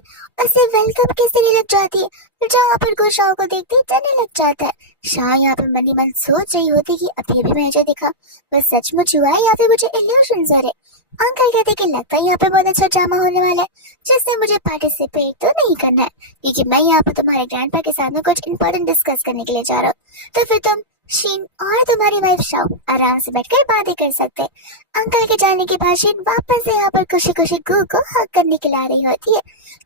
उससे वेलकम कैसे लग जाती है, जहाँ पर को शाह को देखते डरने लग जाता है। शाह यहाँ पर मनी मन सोच रही होती कि अभी भी मैं जो देखा वो सचमुच हुआ है या फिर मुझे इल्यूशन हो रहे। अंकल कहते कि लगता है यहाँ पे बहुत अच्छा ड्रामा होने वाला है जिससे मुझे पार्टिसिपेट तो नहीं करना है, क्योंकि मैं यहाँ पर तुम्हारे ग्रैंडपा के साथ में कुछ इंपॉर्टेंट डिस्कस करने के लिए जा रहा हूँ। तो फिर तुम शीन और तुम्हारी वाइफ शाओ आराम से बैठकर बातें कर सकते हैं। अंकल के जाने के बाद शीन वापस से यहाँ पर खुशी खुशी गू को हक करने के लिए आ रही होती है,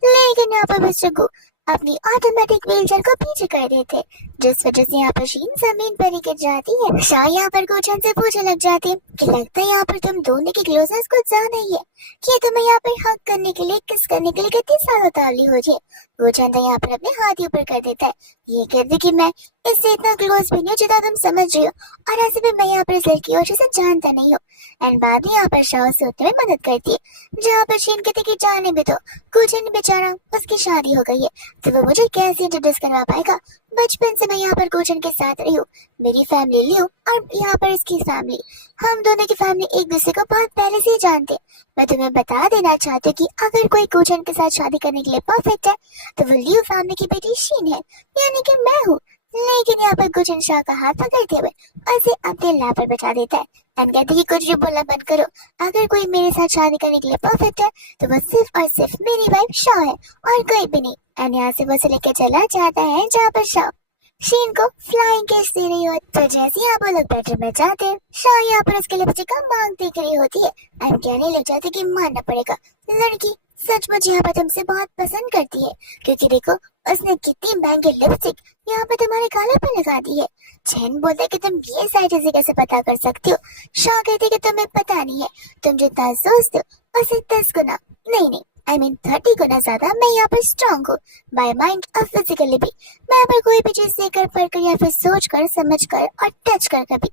लेकिन यहाँ पर मिस्टर गू अपनी ऑटोमेटिक व्हीलचेयर को पीछे कर देते, जिस वजह से यहाँ पर शीन जमीन पर ही गिर जाती है। शाओ यहाँ पर गोचन से पूछने लग जाती है कि लगता है यहाँ पर तुम दोनों की क्लोजनेस कुछ ज्यादा ही है, कि तुम्हें यहाँ पर हक करने के लिए किस करने के लिए कितनी ज्यादा तावली हो जाए। गोचन तो यहाँ पर अपने हाथ ऊपर कर देता है, ये कहते कि मैं इससे इतना क्लोज भी नहीं हूँ जितना तुम समझ रही हो, और ऐसे भी मैं यहाँ पर इस लड़की और जिसे जानता नहीं हूँ। एंड बाद में यहाँ पर शाओ से उठने में मदद करती है, जहाँ पर शीन कहते कि जाने भी दो, गोचन बेचारा उसकी शादी हो गई है तो वो मुझे कैसे इंट्रोड्यूस करवा पाएगा। बचपन से मैं यहाँ पर गोचन के साथ रही हूँ, मेरी फैमिली लियो और यहाँ पर इसकी फैमिली, हम दोनों की फैमिली एक दूसरे को बहुत पहले से ही जानते हैं। मैं तुम्हें बता देना चाहती हूँ कि अगर कोई गोचन के साथ शादी करने के लिए परफेक्ट है तो वो लियो फैमिली की बेटी शीन है, यानी कि मैं हूँ। लेकिन यहाँ पर गोचन शाह का हाथ पकड़ते हुए उसे अपने लैप पर बैठा देता है एंड कहते कि कुछ भी बोलना बंद करो, अगर कोई मेरे साथ शादी करने के लिए परफेक्ट है तो वो सिर्फ और सिर्फ मेरी वाइफ शाह है और कोई भी नहीं। एंड यहाँ से वो लेकर चला जाता है जहाँ पर शाह शीन को फ्लाइंग किस दे रही हो। तो जैसे यहाँ पर लोग बेडरूम में जाते हैं, शाह यहाँ पर उसके लिपस्टिक का मांग देख रही होती है एंड कहने लग जाती कि मानना पड़ेगा लड़की सचमुच यहाँ पर तुमसे बहुत पसंद करती है, क्योंकि देखो उसने कितनी महंगी लिपस्टिक यहाँ पे तुम्हारे गालों पे लगा दी है। चैन बोलता है कि तुम ये सारी चीजें कैसे पता कर सकती हो। शाह कहती कि तुम्हें पता नहीं है, तुम जितना सोचते हो उससे 10 गुना नहीं I mean 30 गुना ज्यादा मैं यहाँ पर स्ट्रॉन्ग हूँ, बाय माइंड और फिजिकली भी। मैं यहाँ पर कोई भी चीज देख कर पढ़ कर या फिर सोच कर समझ कर और टच कर कभी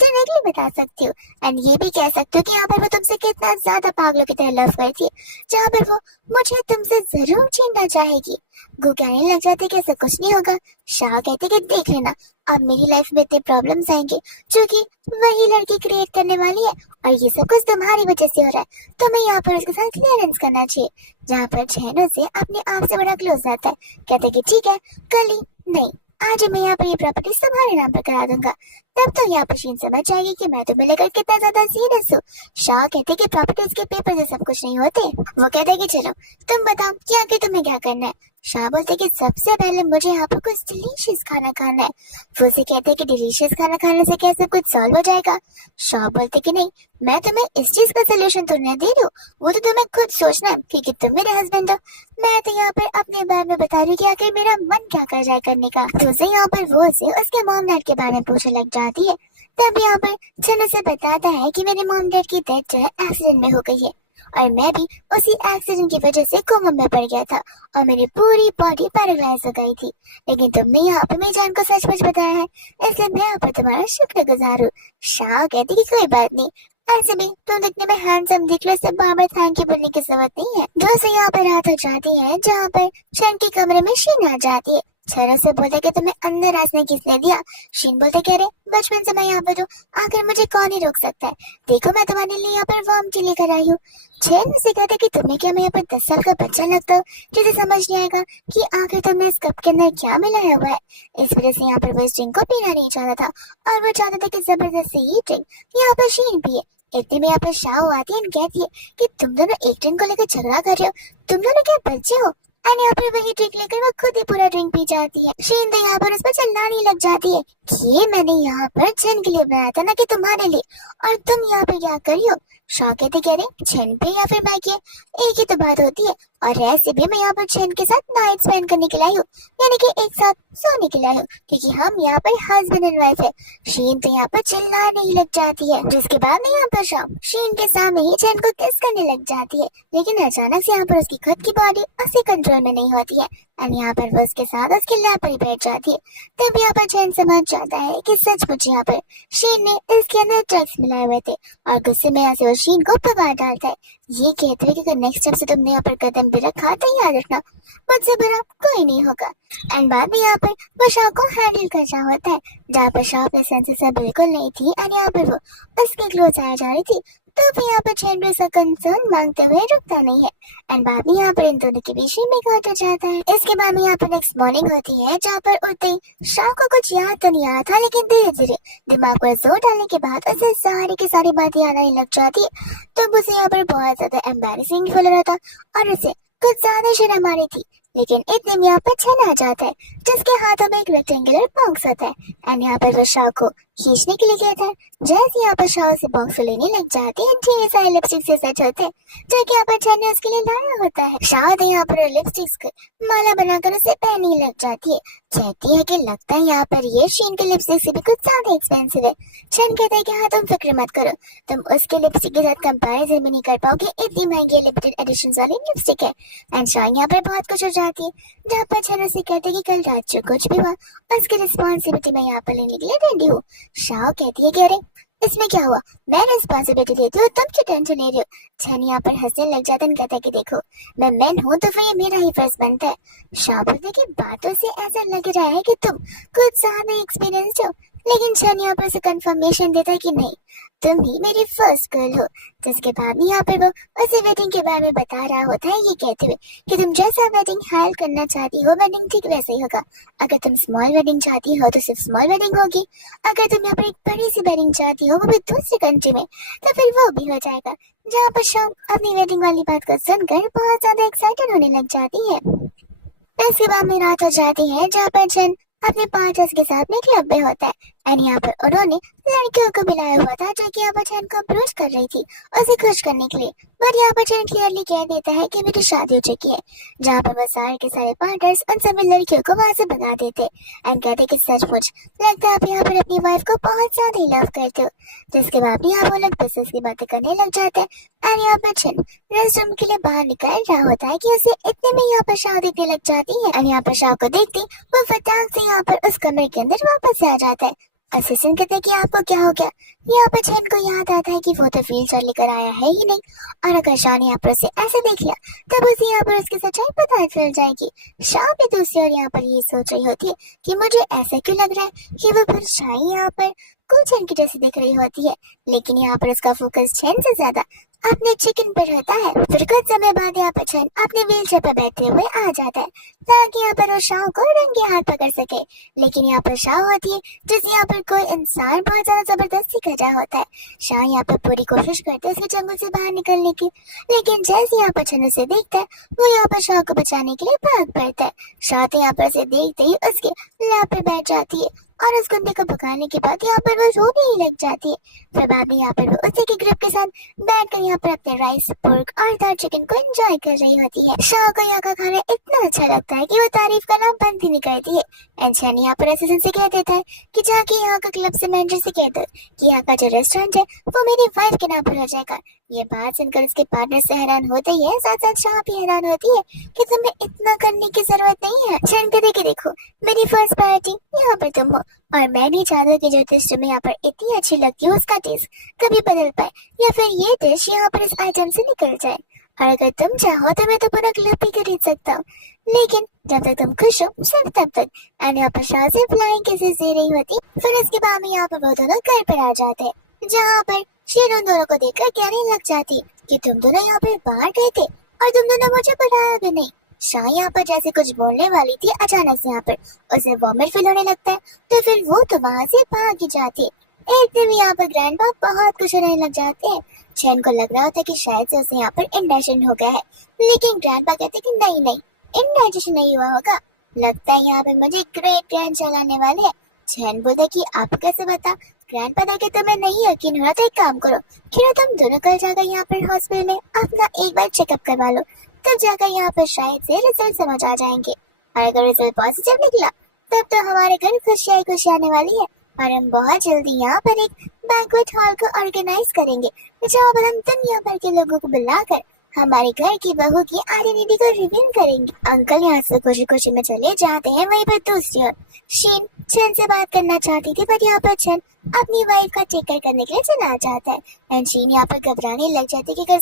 डायरेक्टली बता सकती हूँ। एंड ये भी कह सकती हूँ कि यहाँ पर वो तुमसे कितना ज्यादा पागलों की तरह लव करती है, जहाँ पर वो मुझे तुमसे जरूर छीनना चाहेगी। गु कहने लग जाते कि ऐसा कुछ नहीं होगा। शाह कहते कि देख लेना अब मेरी लाइफ में इतने प्रॉब्लम्स आएंगे जो कि वही लड़की क्रिएट करने वाली है, और ये सब कुछ तुम्हारी वजह से हो रहा है, तो मैं यहाँ पर उसके साथ क्लियरेंस करना चाहिए। जहाँ पर चैनो से अपने आप से बड़ा क्लोज आता है, कहते कि ठीक है कल ही नहीं आज मैं यहाँ पर ये प्रॉपर्टी तुम्हारे नाम पर करा दूंगा। तब तो यहाँ पर शीन समझ जाएगी कि मैं तुम्हें लेकर कितना ज्यादा सीरियस हूँ। शाह कहते कि प्रॉपर्टीज के पेपर से सब कुछ नहीं होते। वो कहते कि चलो तुम बताओ कि आगे तुम्हें क्या करना है। शाह बोलते कि सबसे पहले मुझे यहाँ पर कुछ डिलीशियस खाना खाना है। वो उसे कहते कि डिलीशियस खाना खाने से कैसे कुछ सॉल्व हो जाएगा। शाह बोलते कि नहीं मैं तुम्हें इस चीज का सोल्यूशन तो नहीं दे रही हूँ, वो तो तुम्हें खुद सोचना है क्योंकि तुम मेरे हस्बैंड हो। मैं तो यहाँ पर अपने बारे में बता रही हूँ कि आखिर मेरा मन क्या कर रहा है करने का। तो उसे यहाँ पर वो उसे उसके मॉम डैड के बारे में पूछने लग जाती है। तब यहाँ पर चन उसे बताता है कि मेरे मॉम डैड की डेथ जो है एक्सीडेंट में हो गई है, और मैं भी उसी एक्सीडेंट की वजह से कोमा में पड़ गया था और मेरी पूरी बॉडी पैरालाइज हो गई थी। लेकिन तुमने यहाँ पे मेरी जान को सच बताया है, इसलिए मैं यहाँ पर तुम्हारा शुक्रगुजार हूँ। शाह कहती कि कोई बात नहीं, ऐसे भी तुम दिखने में हैंडसम दिख रहे, सब बार बार थैंक यू बोलने की जरूरत नहीं है। जो से यहाँ पर रात हो जाती है, जहाँ पर शन के कमरे में शीन आ जाती है। छरो से बोलते कि तुम्हें अंदर आने किसने दिया। शीन बोलते कह रहे बचपन से मैं यहाँ पर हूँ, आखिर मुझे कौन ही रोक सकता है। देखो मैं तुम्हारे लिए यहाँ पर वार्म टी लेकर आई हूँ। चैन से कहते कि तुम्हें क्या मैं यहाँ पर 10 साल का बच्चा लगता हूँ जिसे समझ नहीं आएगा कि आखिर तुमने इस कप के अंदर क्या मिलाया हुआ है। इस वजह से यहाँ पर वो इस ड्रिंक को पीना नहीं चाहता था और वो चाहता था कि जबरदस्ती ये ड्रिंक यहाँ पर शीन पिए। इतने में यहाँ पर शाह आती है और कहती है कि तुम दोनों एक ड्रिंक को लेकर झगड़ा कर रहे हो, तुम दोनों क्या बच्चे हो। एंड यहाँ पर वही ड्रिंक लेकर वो खुद ही पूरा ड्रिंक पी जाती है। शीन तो यहाँ पर उस पर चिल्लाने लग जाती है कि ये मैंने यहाँ पर चैन के लिए बनाया था ना कि तुम्हारे लिए, और तुम यहाँ पर क्या कर रही हो। शाह कहते कह रहे चैन पे या फिर मैं के एक ही तो बात होती है, और ऐसे भी मैं यहाँ पर चैन के साथ नाइट स्पेंड करने के लिए आई हूँ, यानी कि एक साथ सोने के लिए आई हूँ, क्योंकि हम यहाँ पर हस्बैंड एंड वाइफ है। शीन तो यहाँ पर चिल्लाने ही लग जाती है, जिसके बाद में यहाँ पर शाम शीन के सामने ही चैन को किस करने लग जाती है। लेकिन अचानक से यहाँ पर उसकी खुद की बॉडी उसके कंट्रोल में नहीं होती है एंड यहाँ पर वो उसके साथ उसके लैप पर ही बैठ जाती है। तब यहाँ पर चैन समझ जाता है कि सचमुच यहाँ पर शीन ने इसके अंदर ड्रग्स मिलाए हुए थे, और गुस्से में यहाँ से वो शीन को भगा डालता है, ये कहते हुए कि नेक्स्ट टाइम से तुमने यहाँ पर कदम भी रखा तो याद रखना मुझसे बुरा कोई नहीं होगा। एंड बाद में यहाँ पर वो शाह को हैंडल कर रहा होता है, जहाँ पर शाह अपने सेंसेस से बिल्कुल नहीं थी एंड यहाँ पर वो उसके क्लोज आया जा रही थी। तो फिर यहाँ पर चैन भी उसका कंसर्न मांगते हुए रुकता नहीं है एंड बाद में यहाँ पर इन दोनों के बीच में घट हो जाता है। इसके बाद में यहाँ पर नेक्स्ट मॉर्निंग होती है, जहाँ पर उठते ही शाह को कुछ याद तो नहीं आया था, लेकिन धीरे धीरे दिमाग पर जोर डालने के बाद उसे सारी की सारी बातें याद आने लग जाती है। तो उसे यहाँ पर बहुत ज्यादा एम्बैरेसिंग फील हो रहा था और उसे कुछ ज्यादा शर्म आ रही थी लेकिन इतने में यहाँ पर छन आ जाता है जिसके हाथों में एक रेक्टेंगुलर बॉक्स होता है एंड यहाँ पर वो शाह को खींचने के लिए कहता है। जैसे यहाँ पर शाह से बॉक्स लेने लग जाती है, ढेर सारे लिपस्टिक से सच होते हैं जो कि यहाँ पर छन ने उसके लिए लाया होता है। शाह तो यहाँ पर लिपस्टिक्स को माला बनाकर उसे पहनने लग जाती है। कहती है कि लगता है यहाँ पर ये शीन के लिपस्टिक से भी कुछ ज्यादा एक्सपेंसिव है। छन कहता है कि हाँ तुम फिक्र मत करो, तुम उसके लिपस्टिक के साथ कंपैरिजन भी नहीं कर पाओगे, इतनी महंगी लिमिटेड एडिशन वाली लिपस्टिक है। एंड शाह यहाँ पर बहुत कुछ हो जाती है जहाँ पर छन उसे कहते कि कल रात जो कुछ भी हुआ उसकी रिस्पॉन्सिबिलिटी मैं यहाँ पर लेने के लिए रेडी हूँ। शाह कहती है कि अरे इसमें क्या हुआ, मैं रिस्पॉन्सिबिलिटी लेती हूँ, तुम क्यों टेंशन ले रही हो। छन यहाँ पर हंसने लग जाता है, कहता है कि देखो मैं मैन हूँ तो फिर ये मेरा ही फर्ज बनता है। शाह बोलते कि बातों से ऐसा लग रहा है कि तुम कुछ ज्यादा एक्सपीरियंस्ड हो, लेकिन छन यहाँ पर से कंफर्मेशन देता है कि नहीं तुम ही मेरी फर्स्ट गर्ल हो। जिसके बाद यहाँ पर वो उसे वेडिंग के बारे में बता रहा होता है, ये कहते हुए कि तुम जैसा वेडिंग हायर करना चाहती हो वेडिंग ठीक वैसे ही होगा। अगर तुम स्मॉल वेडिंग चाहती हो तो सिर्फ स्मॉल वेडिंग होगी, अगर तुम यहाँ पर एक बड़ी सी वेडिंग चाहती हो वो भी दूसरी कंट्री में तो फिर वो भी हो जाएगा। जहाँ पर शाम अपनी वेडिंग वाली बात को सुनकर बहुत ज्यादा एक्साइटेड होने लग जाती है। इसके बाद में रात हो जाती है जहाँ पर जन अपने पार्टनर्स के साथ में क्लब में होता है एंड यहाँ पर उन्होंने लड़कियों को बुलाया हुआ था जो कि यहाँ पर जन को अप्रोच कर रही थी उसे खुश करने के लिए। बट यहाँ पर जन क्लियरली कह देता है कि मेरी शादी हो चुकी है, जहाँ पर वो सारे के सारे पार्टनर्स उन सभी लड़कियों को वहां से भगा देते एंड कहते कि सचमुच लगता है आप यहाँ पर अपनी वाइफ को बहुत ज्यादा ही लव करते हो। जिसके बाद भी यहाँ वो लोग बिजनेस की बातें करने लग जाते हैं एंड यहाँ पर जन रेस्ट रूम के लिए बाहर निकल रहा होता है कि उसे इतने में यहाँ पर शाह दिखने लग जाती है एंड यहाँ पर शाह को देखती वो फटाक से यहाँ पर उस कमरे के अंदर वापस आ जाता है। असिस्टेंट कहते हैं कि आपको क्या हो गया। यहाँ पर छन को याद आता है कि वो तो व्हील चेयर लेकर आया है ही नहीं, और अगर शाह ने यहाँ पर उसे ऐसे देख लिया तब उसे यहाँ पर उसकी सच्चाई पता चल जाएगी। शाह भी दूसरी ओर यहाँ पर ये सोच रही होती है कि मुझे ऐसा क्यों लग रहा है कि वो फिर शाह यहाँ पर कुछ छन की जैसी दिख रही होती है, लेकिन यहाँ पर उसका फोकस छन से ज्यादा अपने चिकन पर रहता है। फिर कुछ समय बाद यहाँ पर छन अपने व्हील चेयर पर बैठे हुए आ जाता है ताकि यहाँ पर वो शाह को रंगे हाथ पकड़ सके, लेकिन यहाँ पर शाह होती है जिसे यहाँ पर कोई इंसान बहुत ज्यादा जबरदस्ती कर रहा होता है। शाह यहाँ पर पूरी कोशिश करता है उसके जंगल से बाहर निकलने की, लेकिन जैसे यहाँ पर छन उसे देखता है वो यहाँ पर शाह को बचाने के लिए भाग पड़ता है। शाह तो यहाँ पर उसे देखते ही उसके लैप पर बैठ जाती है और उस गुंडे को भगाने के बाद यहाँ पर वो रोने ही लग जाती है। फिर बाद में यहाँ पर वो उसी के ग्रुप के साथ बैठकर यहाँ पर अपने राइस पोर्क और दाल चिकन को एंजॉय कर रही होती है। शाह को यहाँ का खाना इतना अच्छा लगता है कि वो तारीफ करना बंद ही नहीं करती है। एंड यहाँ पर असिस्टेंट से कह देता है कि जाके यहाँ का क्लब से मैनेजर से कह दो कि यहाँ का जो रेस्टोरेंट है वो मेरी वाइफ के नाम पर हो जाएगा। ये बात सुनकर उसके पार्टनर से हैरान होते ही है, साथ साथ शाह भी हैरान होती है कि तुम्हें इतना करने की जरूरत नहीं है। छन कहते कि देखो मेरी फर्स्ट प्रायोरिटी यहाँ पर तुम हो और मैं नहीं चाहता कि जो डिश तुम्हें यहाँ पर इतनी अच्छी लगती है उसका टेस्ट कभी बदल पाए या फिर ये डिश यहाँ पर इस आइटम से निकल जाए। और अगर तुम चाहो तो मैं तो पूरा क्लब भी खरीद सकता हूँ, लेकिन जब तक तुम खुश हो सिर्फ तब तक। एंड यहाँ पर शाह से फ्लाइंग किसेस दे रही होती। फिर उसके बाद में यहाँ पर वो दोनों घर पर आ जाते हैं जहाँ पर शेर उन दोनों को देखकर कहने लग जाती कि तुम दोनों यहाँ पर बाहर गए थे और तुम दोनों मुझे बुलाया भी नहीं। शाह यहाँ पर जैसे कुछ बोलने वाली थी, अचानक से यहाँ पर उसे वॉमिट फील होने लगता है तो फिर वो तो वहाँ से भाग ही जाती है। एक दिन यहाँ पर ग्रैंडपा बहुत कुछ होने लग जाते हैं। चैन को लग रहा होता है कि शायद से उसे यहाँ पर इंडाइजेशन हो गया है, लेकिन ग्रैंडपा कहते कि नहीं नहीं इंडाइजेशन नहीं हुआ होगा, लगता है यहाँ पे मुझे ग्रेट ग्रैंड चलाने वाले हैं। चैन बोलता कि आप कैसे बता। ग्रैंडपा था कि तुम्हें नहीं यकीन हो रहा तो एक काम करो, क्यों तुम दोनों कल जाकर यहाँ पर हॉस्पिटल में अपना एक बार चेकअप करवा लो, तब जाकर यहाँ पर शायद से रिजल्ट समझ आ जाएंगे। और अगर रिजल्ट पॉजिटिव निकला तब तो हमारे घर खुशियाँ खुशी आने वाली है और हम बहुत जल्दी यहाँ पर एक बैंक्वेट हॉल को ऑर्गेनाइज करेंगे जहाँ पर हम दुनिया भर के लोगों को बुलाकर हमारे घर की बहू की आइडेंटिटी को रिवील करेंगे। अंकल यहाँ से खुशी खुशी में चले जाते हैं। वहीं पर दूसरी ओर शीन चैन से बात करना चाहती थी, पर यहाँ पर चैन अपनी वाइफ का चेक करने के लिए चला जाता है एंड शीन यहाँ पर घबराने लग जाती है कि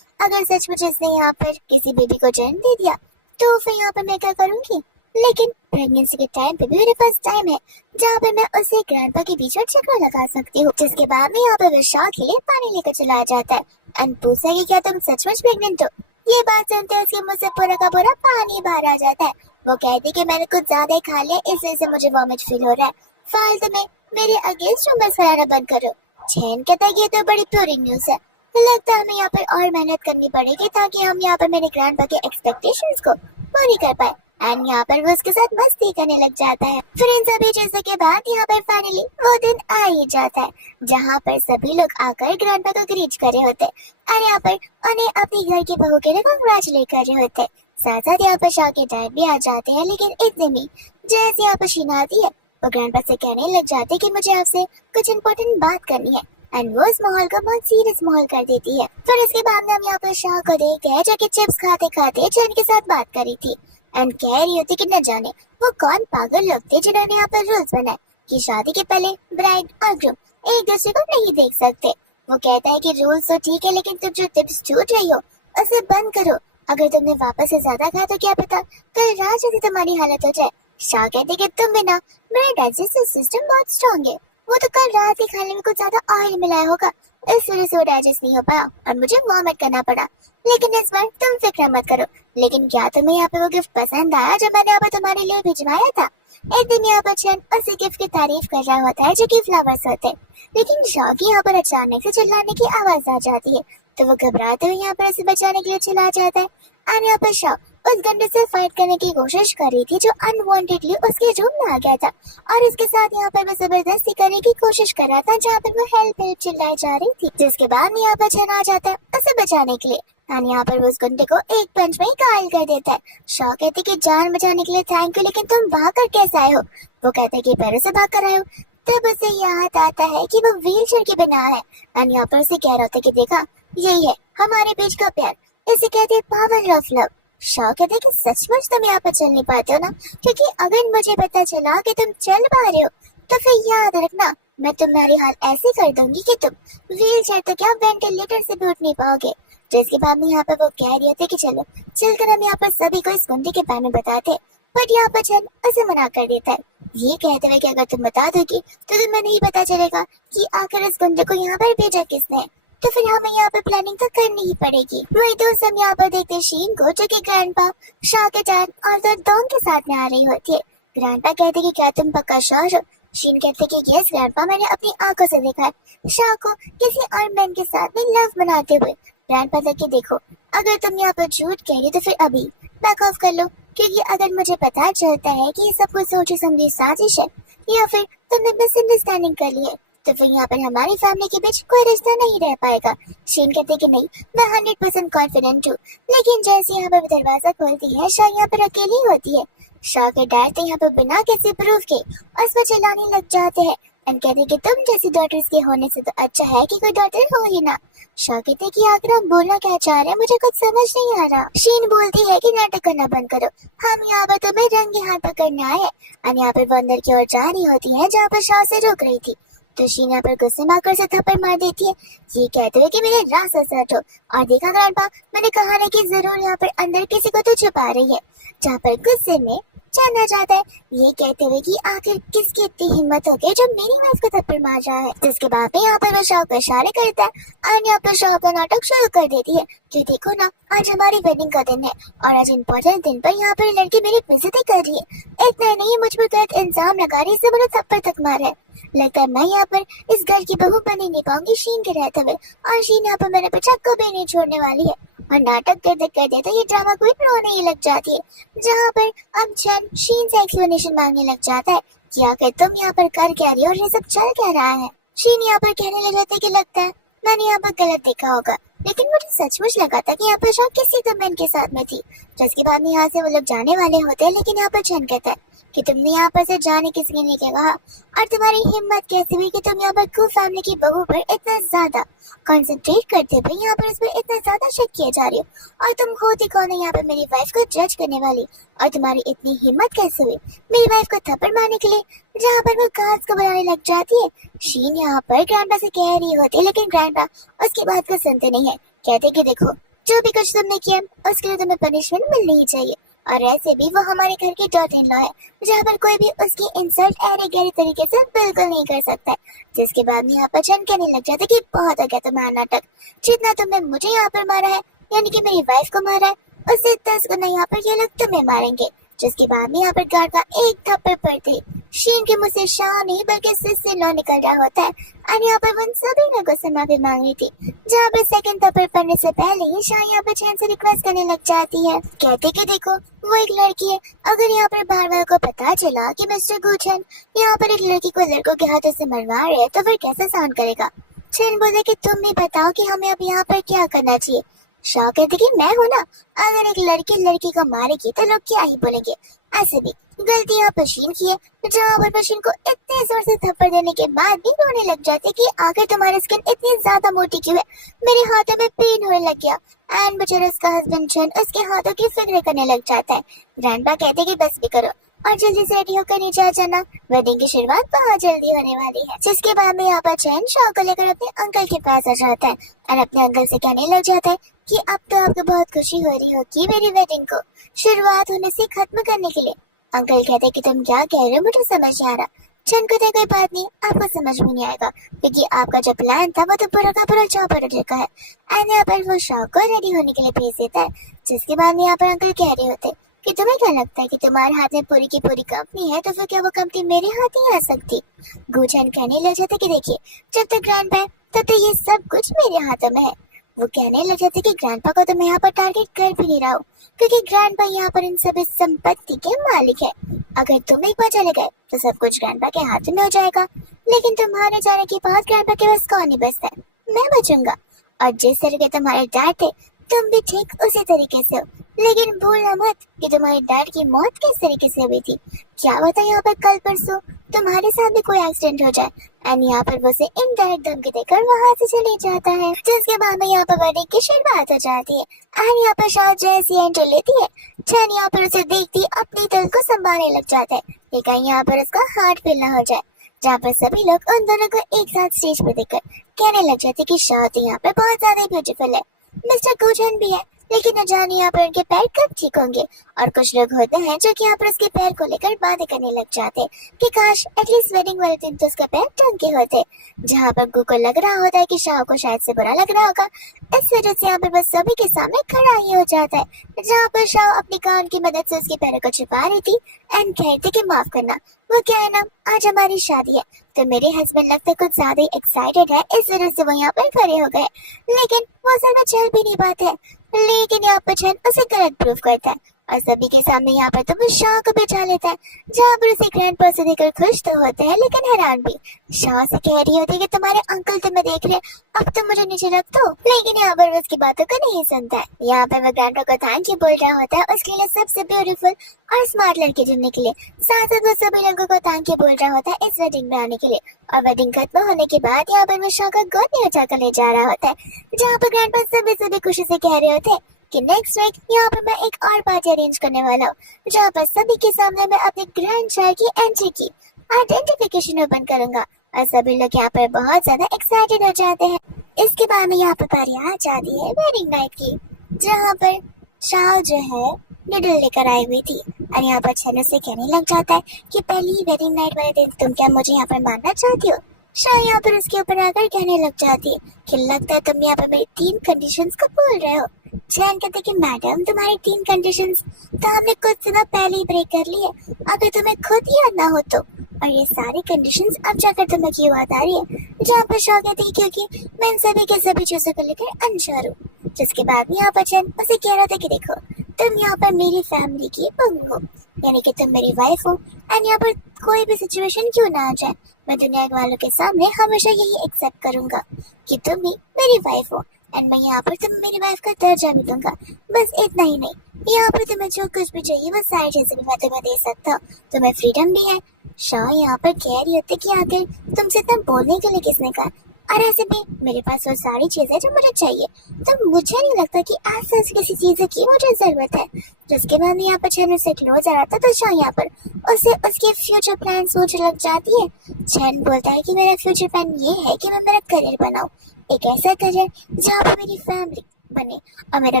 अगर सचमुच इसने यहाँ पर किसी बेबी को जन्म दे दिया तो फिर यहाँ पर मैं क्या करूंगी। लेकिन प्रेगनेंसी के टाइम पे भी मेरे पास टाइम है जहाँ पर मैं उसे ग्रैंडपा के बीच में चक्कर लगा सकती हूँ। जिसके बाद में यहाँ पर विशाल के लिए पानी लेकर चला जाता है एंड पूछा कि क्या तुम सचमुच प्रेग्नेंट हो। ये बात सुनते हैं उसके मुंह से पूरा का पूरा पानी बाहर आ जाता है। वो कहती कि मैंने कुछ ज्यादा ही खा लिया इस वजह से मुझे वॉमिट फील हो रहा है, फालतू में मेरे अगेंस्ट रूमर्स फैलाना बंद करो। चैन कहता है ये तो बड़ी प्योरी न्यूज है, लगता है हमें यहाँ पर और मेहनत करनी पड़ेगी ताकि हम यहाँ पर मेरे ग्रैंडपा के एक्सपेक्टेशंस को पूरी कर पाए। एंड यहाँ पर वो उसके साथ मस्ती करने लग जाता है। फिर इन सभी चीजों के बाद यहाँ पर फाइनली वो दिन आ ही जाता है जहाँ पर सभी लोग आकर ग्रैंडपा को ग्रीट कर रहे होते हैं और यहाँ पर उन्हें अपनी घर की बहू के लिए कांग्रेचुलेट कर रहे होते हैं। साथ साथ यहाँ पर शाह के डैड भी आ जाते हैं, लेकिन इतने में जैसे यहाँ पर शीना आती है वो ग्रैंडपा से कहने लग जाते हैं कि मुझे आपसे कुछ इम्पोर्टेंट बात करनी है। एंड वो इस माहौल को बहुत सीरियस माहौल कर देती है। फिर उसके बाद में हम यहाँ पर शाह को देखते हैं जो कि चिप्स खाते खाते चैन के साथ बात करी थी एंड कह रही होती कि न जाने वो कौन पागल लोग थे जिन्होंने यहाँ पर रूल्स बनाए कि शादी के पहले ब्राइड और ग्रूम एक दूसरे को नहीं देख सकते। वो कहता है कि रूल्स तो ठीक है, लेकिन तुम जो टिप्स छूट रही हो उसे बंद करो। अगर तुमने वापस से ज्यादा खाया तो क्या पता कल रात जैसे तुम्हारी हालत हो जाए। शाह कहते कि तुम बिना, मेरा डाइजेस्टिव सिस्टम बहुत स्ट्रॉन्ग है, वो तो कल रात के खाने में कुछ ज्यादा ऑयल मिलाया होगा, इस वजह से वो डाइजेस्ट नहीं हो पाया और मुझे वॉमिट करना पड़ा। लेकिन इस बार तुम फिक्र मत करो। लेकिन क्या तुम्हें यहाँ पे वो गिफ्ट पसंद आया जो मैंने यहाँ पर तुम्हारे लिए भिजवाया था? एक दिन यहाँ पर चैन उसी गिफ्ट की तारीफ कर रहा होता है जो कि फ्लावर्स होते हैं, लेकिन शाह की यहाँ पर अचानक से चिल्लाने की आवाज आ जाती है तो वो घबराते हुए यहाँ पर उसे बचाने के लिए चिल्ला जाता है। और यहाँ पर शाह उस गंडे से फाइट करने की कोशिश कर रही थी जो अनवांटेडली उसके रूम में आ गया था और इसके साथ यहाँ पर वो जबरदस्ती करने की कोशिश कर रहा था जहाँ पर वो हेल्प हेल्प चिल्लाई जा रही थी, जिसके बाद में यहाँ पर चैन आ जाता है उसे बचाने के लिए। और यहाँ पर वो उस गुंडे को एक पंच में ही घायल कर देता है। शाह कहते कि जान बचाने के लिए थैंक यू, लेकिन तुम भाग कर कैसे आए हो? वो कहते कि पैरों से भाग कर आए हो। तब उसे याद आता है कि वो व्हील चेयर की बना है और यहाँ पर उसे कह रहा होता है कि देखा यही है हमारे बीच का प्यार, इसे कहते हैं पावर ऑफ लव। शाह कहते कि सचमुच तुम यहाँ पर चल नहीं पाते हो ना, क्योंकि अगर मुझे पता चला कि तुम चल पा रहे हो तो फिर याद रखना मैं तुम्हारी हाल ऐसी कर दूंगी कि तुम व्हील चेयर तो क्या वेंटिलेटर से भी उठ नहीं पाओगे। जिसके बाद में यहाँ पर वो कह रही होती कि चलो चलकर हम यहाँ पर सभी को इस गुंडे के बारे में बताते, बट यहाँ पर चल उसे मना कर देता है, ये कहते हुए कि अगर तुम बता दोगी तो तुम्हें नहीं पता चलेगा कि आखिर इस गुंडे को यहाँ पर भेजा किसने, तो फिर हमें यहाँ पर प्लानिंग तो करनी ही पड़ेगी। वही तो हम यहाँ पर देखते शीन को जो कि ग्रैंडपा, शाह के डैड और दोंग के साथ में आ रही होती है। ग्रैंडपा कहते कि क्या तुम पक्का श्योर हो? शीन कहते कि यस ग्रैंडपा, मैंने अपनी आंखों से देखा है शाह को किसी और मैन के साथ में लव मनाते हुए। ग्रैंडपा तक के देखो, अगर तुम यहाँ पर झूठ कह रही तो फिर अभी बैक ऑफ कर लो, क्योंकि अगर मुझे पता चलता है कि ये सब कुछ सोची समझी साजिश है या फिर तुमने मिसअंडरस्टैंडिंग कर ली है तो फिर यहाँ पर हमारी फैमिली के बीच कोई रिश्ता नहीं रह पाएगा। शीन कहते कि नहीं, मैं 100% कॉन्फिडेंट हूँ। लेकिन जैसे यहाँ पर दरवाजा खोलती है शाह यहाँ पर अकेली होती है। शाह के डैड तो यहाँ पर बिना किसी प्रूफ के उस पर चिल्लाने लग जाते हैं एंड कहते कि तुम जैसी डॉटर्स के होने से तो अच्छा है कि कोई डॉटर हो ही ना। शाह कहते कि आखिर आप बोलना क्या चाह रहे हैं, मुझे कुछ समझ नहीं आ रहा। शीन बोलती है कि नाटक करना बंद करो, हम यहाँ पर तुम्हें रंगे हाथ पकड़ने आए हैं। और यहाँ पर वो अंदर की ओर जा रही होती है जहाँ पर शाह से रोक रही थी तो शीन यहाँ पर गुस्से में आकर से थप्पड़ मार देती है, ये कहते हुए कि मेरे राह से हटो। और देखा ग्रैंडपा, मैंने कहा नहीं कि जरूर यहाँ पर अंदर किसी को तो छुपा रही है। जहाँ पर गुस्से में चैन आ जाता है, ये कहते हुए कि आखिर किसकी इतनी हिम्मत हो गई जो मेरी वाइफ को थप्पड़ मार रहा है। जिसके बाद में यहाँ पर वो शाह को इशारे करता है और यहाँ पर शाह का नाटक शुरू कर देती है कि देखो ना, आज हमारी वेडिंग का दिन है और आज इम्पोर्टेंट दिन पर यहाँ पर लड़की मेरी बेइज्जती कर रही है। इतना नहीं, मुझ पर गलत इल्जाम लगा रही है, मुझे थप्पड़ तक मारा है। लगता है मैं यहाँ पर इस घर की बहू बनी नहीं पाऊंगी शीन के रहते हुए, और शीन यहाँ पर मेरे पे चक्को भी नहीं छोड़ने वाली है। और नाटक करते तो ये ड्रामा क्वीन रोने ही लग जाती है, जहाँ पर अब चैन शीन से एक्सप्लेनेशन मांगने लग जाता है कि आखिर तुम यहाँ पर कर क्या रही हो और ये सब चल क्या रहा है। शीन यहाँ पर कहने लग जाते है कि लगता है मैंने यहाँ पर गलत देखा होगा, लेकिन मुझे सचमुच लगा था कि यहाँ पर शाह किसी तो मैन के साथ में थी। जिसके बाद में यहाँ से वो लोग जाने वाले होते हैं, लेकिन यहाँ पर चैन कहता है कि तुमने यहाँ पर से जाने किसने नहीं कहा, और तुम्हारी हिम्मत कैसे हुई कि तुम यहाँ पर कू फैमिली की बहू पर इतना ज्यादा कंसंट्रेट करते हुए यहाँ पर इस पर इतना ज्यादा शक किए जा रही हो, और तुम होती कौन है यहाँ पर मेरी वाइफ को जज करने वाली, और तुम्हारी इतनी हिम्मत कैसे हुई मेरी वाइफ को थप्पड़ मारने के लिए। जहाँ पर वो गार्ड्स को बुलाने लग जाती है, शीन यहाँ पर ग्रैंडपा से कह रही होती है, लेकिन ग्रैंडपा उसकी बात को सुनते नहीं है। कहते कि देखो, जो भी कुछ तुमने किया उसके लिए तुम्हें पनिशमेंट मिलनी ही चाहिए, और ऐसे भी वो हमारे घर की डॉटर इन लॉ है, जहाँ पर कोई भी उसकी इंसल्ट ऐरे गहरे तरीके से बिल्कुल नहीं कर सकता है। जिसके बाद में यहाँ पर चैन कहने लग जाता कि बहुत हो गया तुम्हारा नाटक, जितना तुमने मुझे यहाँ पर मारा है यानी कि मेरी वाइफ को मारा है, उससे 10 गुना यहाँ पर ये लोग तुम्हें मारेंगे। जिसके बाद में यहाँ पर गार्ड का एक थप्पड़ पड़ते शीन के मुंह से शाह नहीं बल्कि सिस से लॉ निकल रहा होता है। और यहाँ पर वो उन सभी लोगों से माफी मांग रही थी। जहाँ पर सेकंड थप्पड़ पड़ने से पहले ही शाह यहाँ पर चैन से रिक्वेस्ट करने लग जाती है, कहते कि देखो वो एक लड़की है, अगर यहाँ पर बार बार को पता चला कि मिस्टर गुचन यहाँ पर एक लड़की को लड़कों के हाथों से मरवा रहे हैं तो फिर कैसे साउंड करेगा। चैन बोले कि तुम ही बताओ कि हमें अब यहाँ पर क्या करना चाहिए। शाह कहते कि मैं हूँ ना, अगर एक लड़की लड़की को मारेगी तो लोग क्या ही बोलेंगे। ऐसे भी गलती यहाँ पशीन की है, जहाँ पर पशीन को इतने जोर से थप्पड़ देने के बाद भी रोने लग जाते कि आखिर तुम्हारी स्किन इतनी ज्यादा मोटी क्यों है, मेरे हाथों में पेन होने लग गया। एंड बेचारा उसका हस्बैंड चन उसके हाथों की फिक्र करने लग जाता है। ग्रैंडपा कहते कि बस भी करो और जल्दी से रेडी होकर नीचे आ जाना, वेडिंग की शुरुआत बहुत जल्दी होने वाली है। जिसके बाद में यहाँ पर चैन शाह को लेकर अपने अंकल के पास आ जाता है और अपने अंकल से कहने लग जाता है कि अब तो आपको बहुत खुशी हो रही होगी मेरी वेडिंग को शुरुआत होने से खत्म करने के लिए। अंकल कहते कि तुम क्या कह रहे हो, मुझे समझ नहीं आ रहा। चंद कहते कोई बात नहीं, आपको समझ भी नहीं आएगा क्योंकि आपका जो प्लान था वो तो पूरा का पूरा चौपट हो चुका है। एंड यहाँ पर वो शाह को रेडी होने के लिए भेज देता है। जिसके बाद में यहाँ पर अंकल कह रहे होते कि तुम्हें क्या लगता है कि तुम्हारे हाथ में पूरी की पूरी कंपनी है तो फिर क्या वो कंपनी मेरे हाथ नहीं आ सकती। गुचन कहने लग जाते कि देखिए जब तक ग्रैंडपा है तब तो ये सब कुछ मेरे हाथों में है। वो कहने लग जाते कि ग्रैंडपा को तो मैं यहाँ पर टारगेट कर भी नहीं रहा हूँ क्योंकि ग्रैंडपा यहाँ पर इन सभी संपत्ति के मालिक है। अगर तुम एक बार चले गए तो सब कुछ ग्रैंडपा के हाथ में हो जाएगा, लेकिन तुम्हारे जाने के बाद ग्रैंडपा के पास कौन नहीं बचता है, मैं बचूंगा। और जिस तरीके तुम्हारे डैड थे तुम भी ठीक उसी तरीके से हो, लेकिन भूलना मत कि तुम्हारे डैड की मौत किस तरीके से हुई थी। क्या पता यहाँ पर कल परसों तुम्हारे साथ भी कोई एक्सीडेंट हो जाए। एंड यहाँ पर वो से इनडायरेक्ट धमकी देकर वहाँ से चले जाता है। जिसके बाद में यहाँ पर वेडिंग की शुरुआत हो जाती है। एंड यहाँ पर शाह जैसी एंट्री लेती है, चैन यहाँ पर उसे देखती अपनी दिल को संभालने लग जाता है कि कहीं यहाँ पर उसका हार्ट फेल ना हो जाए। जहाँ पर सभी लोग उन दोनों को एक साथ स्टेज पर देखकर कहने लग जाते कि शाह तो यहाँ पर बहुत ज्यादा ब्यूटीफुल है, मिस्टर गुचन भी है, लेकिन न जाने यहाँ पर उनके पैर कब ठीक होंगे। और कुछ लोग होते हैं जो कि यहाँ पर उसके पैर को लेकर बातें करने लग जाते कि काश एटलीस्ट वेडिंग वाले दिन तो उसका पैर ढंग के होते। जहाँ पर गु को लग रहा होता है कि शाह को शायद से बुरा लग रहा होगा, इस वजह से यहाँ पर बस सभी के सामने खड़ा ही हो जाता है। जहाँ पर शाह अपनी कान की मदद से उसके पैरों को छुपा रही थी एंड कहती कि माफ करना, वो क्या है ना, आज हमारी शादी है तो मेरे हस्बैंड लगता है कुछ ज्यादा ही एक्साइटेड है, इस वजह से वो यहाँ पर खड़े हो गए, लेकिन वो असल में चल भी नहीं पाते। लेकिन यहाँ पर चैन उसे गलत प्रूफ करता है और सभी के सामने यहाँ पर तो वो शाह को बचा लेता है। जहाँ पर उसे ग्रैंडपा से देखकर खुश तो होते हैं लेकिन हैरान भी। शाह से कह रही होती है कि तुम्हारे अंकल तुम्हें देख रहे, अब तुम मुझे नीचे रख दो, लेकिन यहाँ पर उसकी बातों को नहीं सुनता है। यहाँ पर वो ग्रैंडपा को थैंक यू बोल रहा होता है उसके लिए सबसे ब्यूटीफुल और स्मार्ट लड़के चुनने के लिए। साथ साथ वो सभी लोगों को थैंक यू बोल रहा होता है इस वेडिंग में आने के लिए। और वेडिंग खत्म होने के बाद यहाँ पर वो शाह का गोद में उठाकर ले जा रहा होता है, जहाँ पर ग्रैंडपा सभी खुशी से कह रहे होते हैं कि नेक्स्ट वीक यहाँ पर मैं एक और पार्टी अरेंज करने वाला हूँ, जहाँ पर सभी के सामने मैं अपने ग्रैंड चाइल्ड की एंट्री की आइडेंटिफिकेशन ओपन करूंगा और सभी लोग यहाँ पर बहुत ज्यादा एक्साइटेड हो जाते हैं। इसके बाद में यहाँ पर पारी आ जाती है वेडिंग नाइट की, जहाँ पर शाह जो है नूडल लेकर आई हुई थी और यहाँ पर छनु से कहने लग जाता है कि पहली वेडिंग नाइट वाले दिन तुम क्या मुझे यहाँ पर मारना चाहती हो। शाह यहाँ पर उसके ऊपर आकर कहने लग जाती है कि लगता है तुम यहाँ पर मेरी 3 कंडीशंस को भूल रहे हो। चैन कहते कि मैडम तुम्हारी 3 कंडीशंस तो हमने कुछ दिनों पहले ही ब्रेक कर ली है, अगर तुम्हें खुद याद ना हो तो। और ये सारी कंडीशंस अब जाकर तुम्हें क्यों याद आ रही है। जहाँ पर शाह कहती है क्योंकि मैं इन सभी के सभी चीजों को लेकर अनश्योर हूँ। जिसके बाद में यहाँ पर चैन उसे कह रहा था कि देखो तुम यहाँ पर मेरी फैमिली की बहू हो, यानी कि तुम मेरी वाइफ हो, एंड यहाँ पर कोई भी सिचुएशन क्यों ना आ जाए मैं दुनिया वालों के सामने हमेशा यही एक्सेप्ट करूंगा कि तुम ही मेरी वाइफ हो एंड मैं यहाँ पर तुम मेरी वाइफ का दर्जा भी दूंगा। बस इतना ही नहीं, यहाँ पर तुम्हें जो कुछ भी चाहिए वो सारी चीजें भी मैं तुम्हें दे सकता हूँ, तुम्हें फ्रीडम भी है। शाह यहाँ पर कह रही होती कि आखिर तुमसे इतना बोलने के लिए किसने कहा, और ऐसे भी मेरे पास वो सारी चीजें जो मुझे चाहिए, तो मुझे नहीं लगता कि ऐसा किसी चीज की मुझे जरूरत है। जिसके बाद यहाँ पर छन से क्लोज आ रहा था तो शाह यहाँ पर उसे उसके फ्यूचर प्लान सोचने लग जाती है। छन बोलता है कि मेरा फ्यूचर प्लान ये है कि मैं मेरा करियर बनाऊं, एक ऐसा करियर जहाँ पर मेरी फैमिली बने और मेरा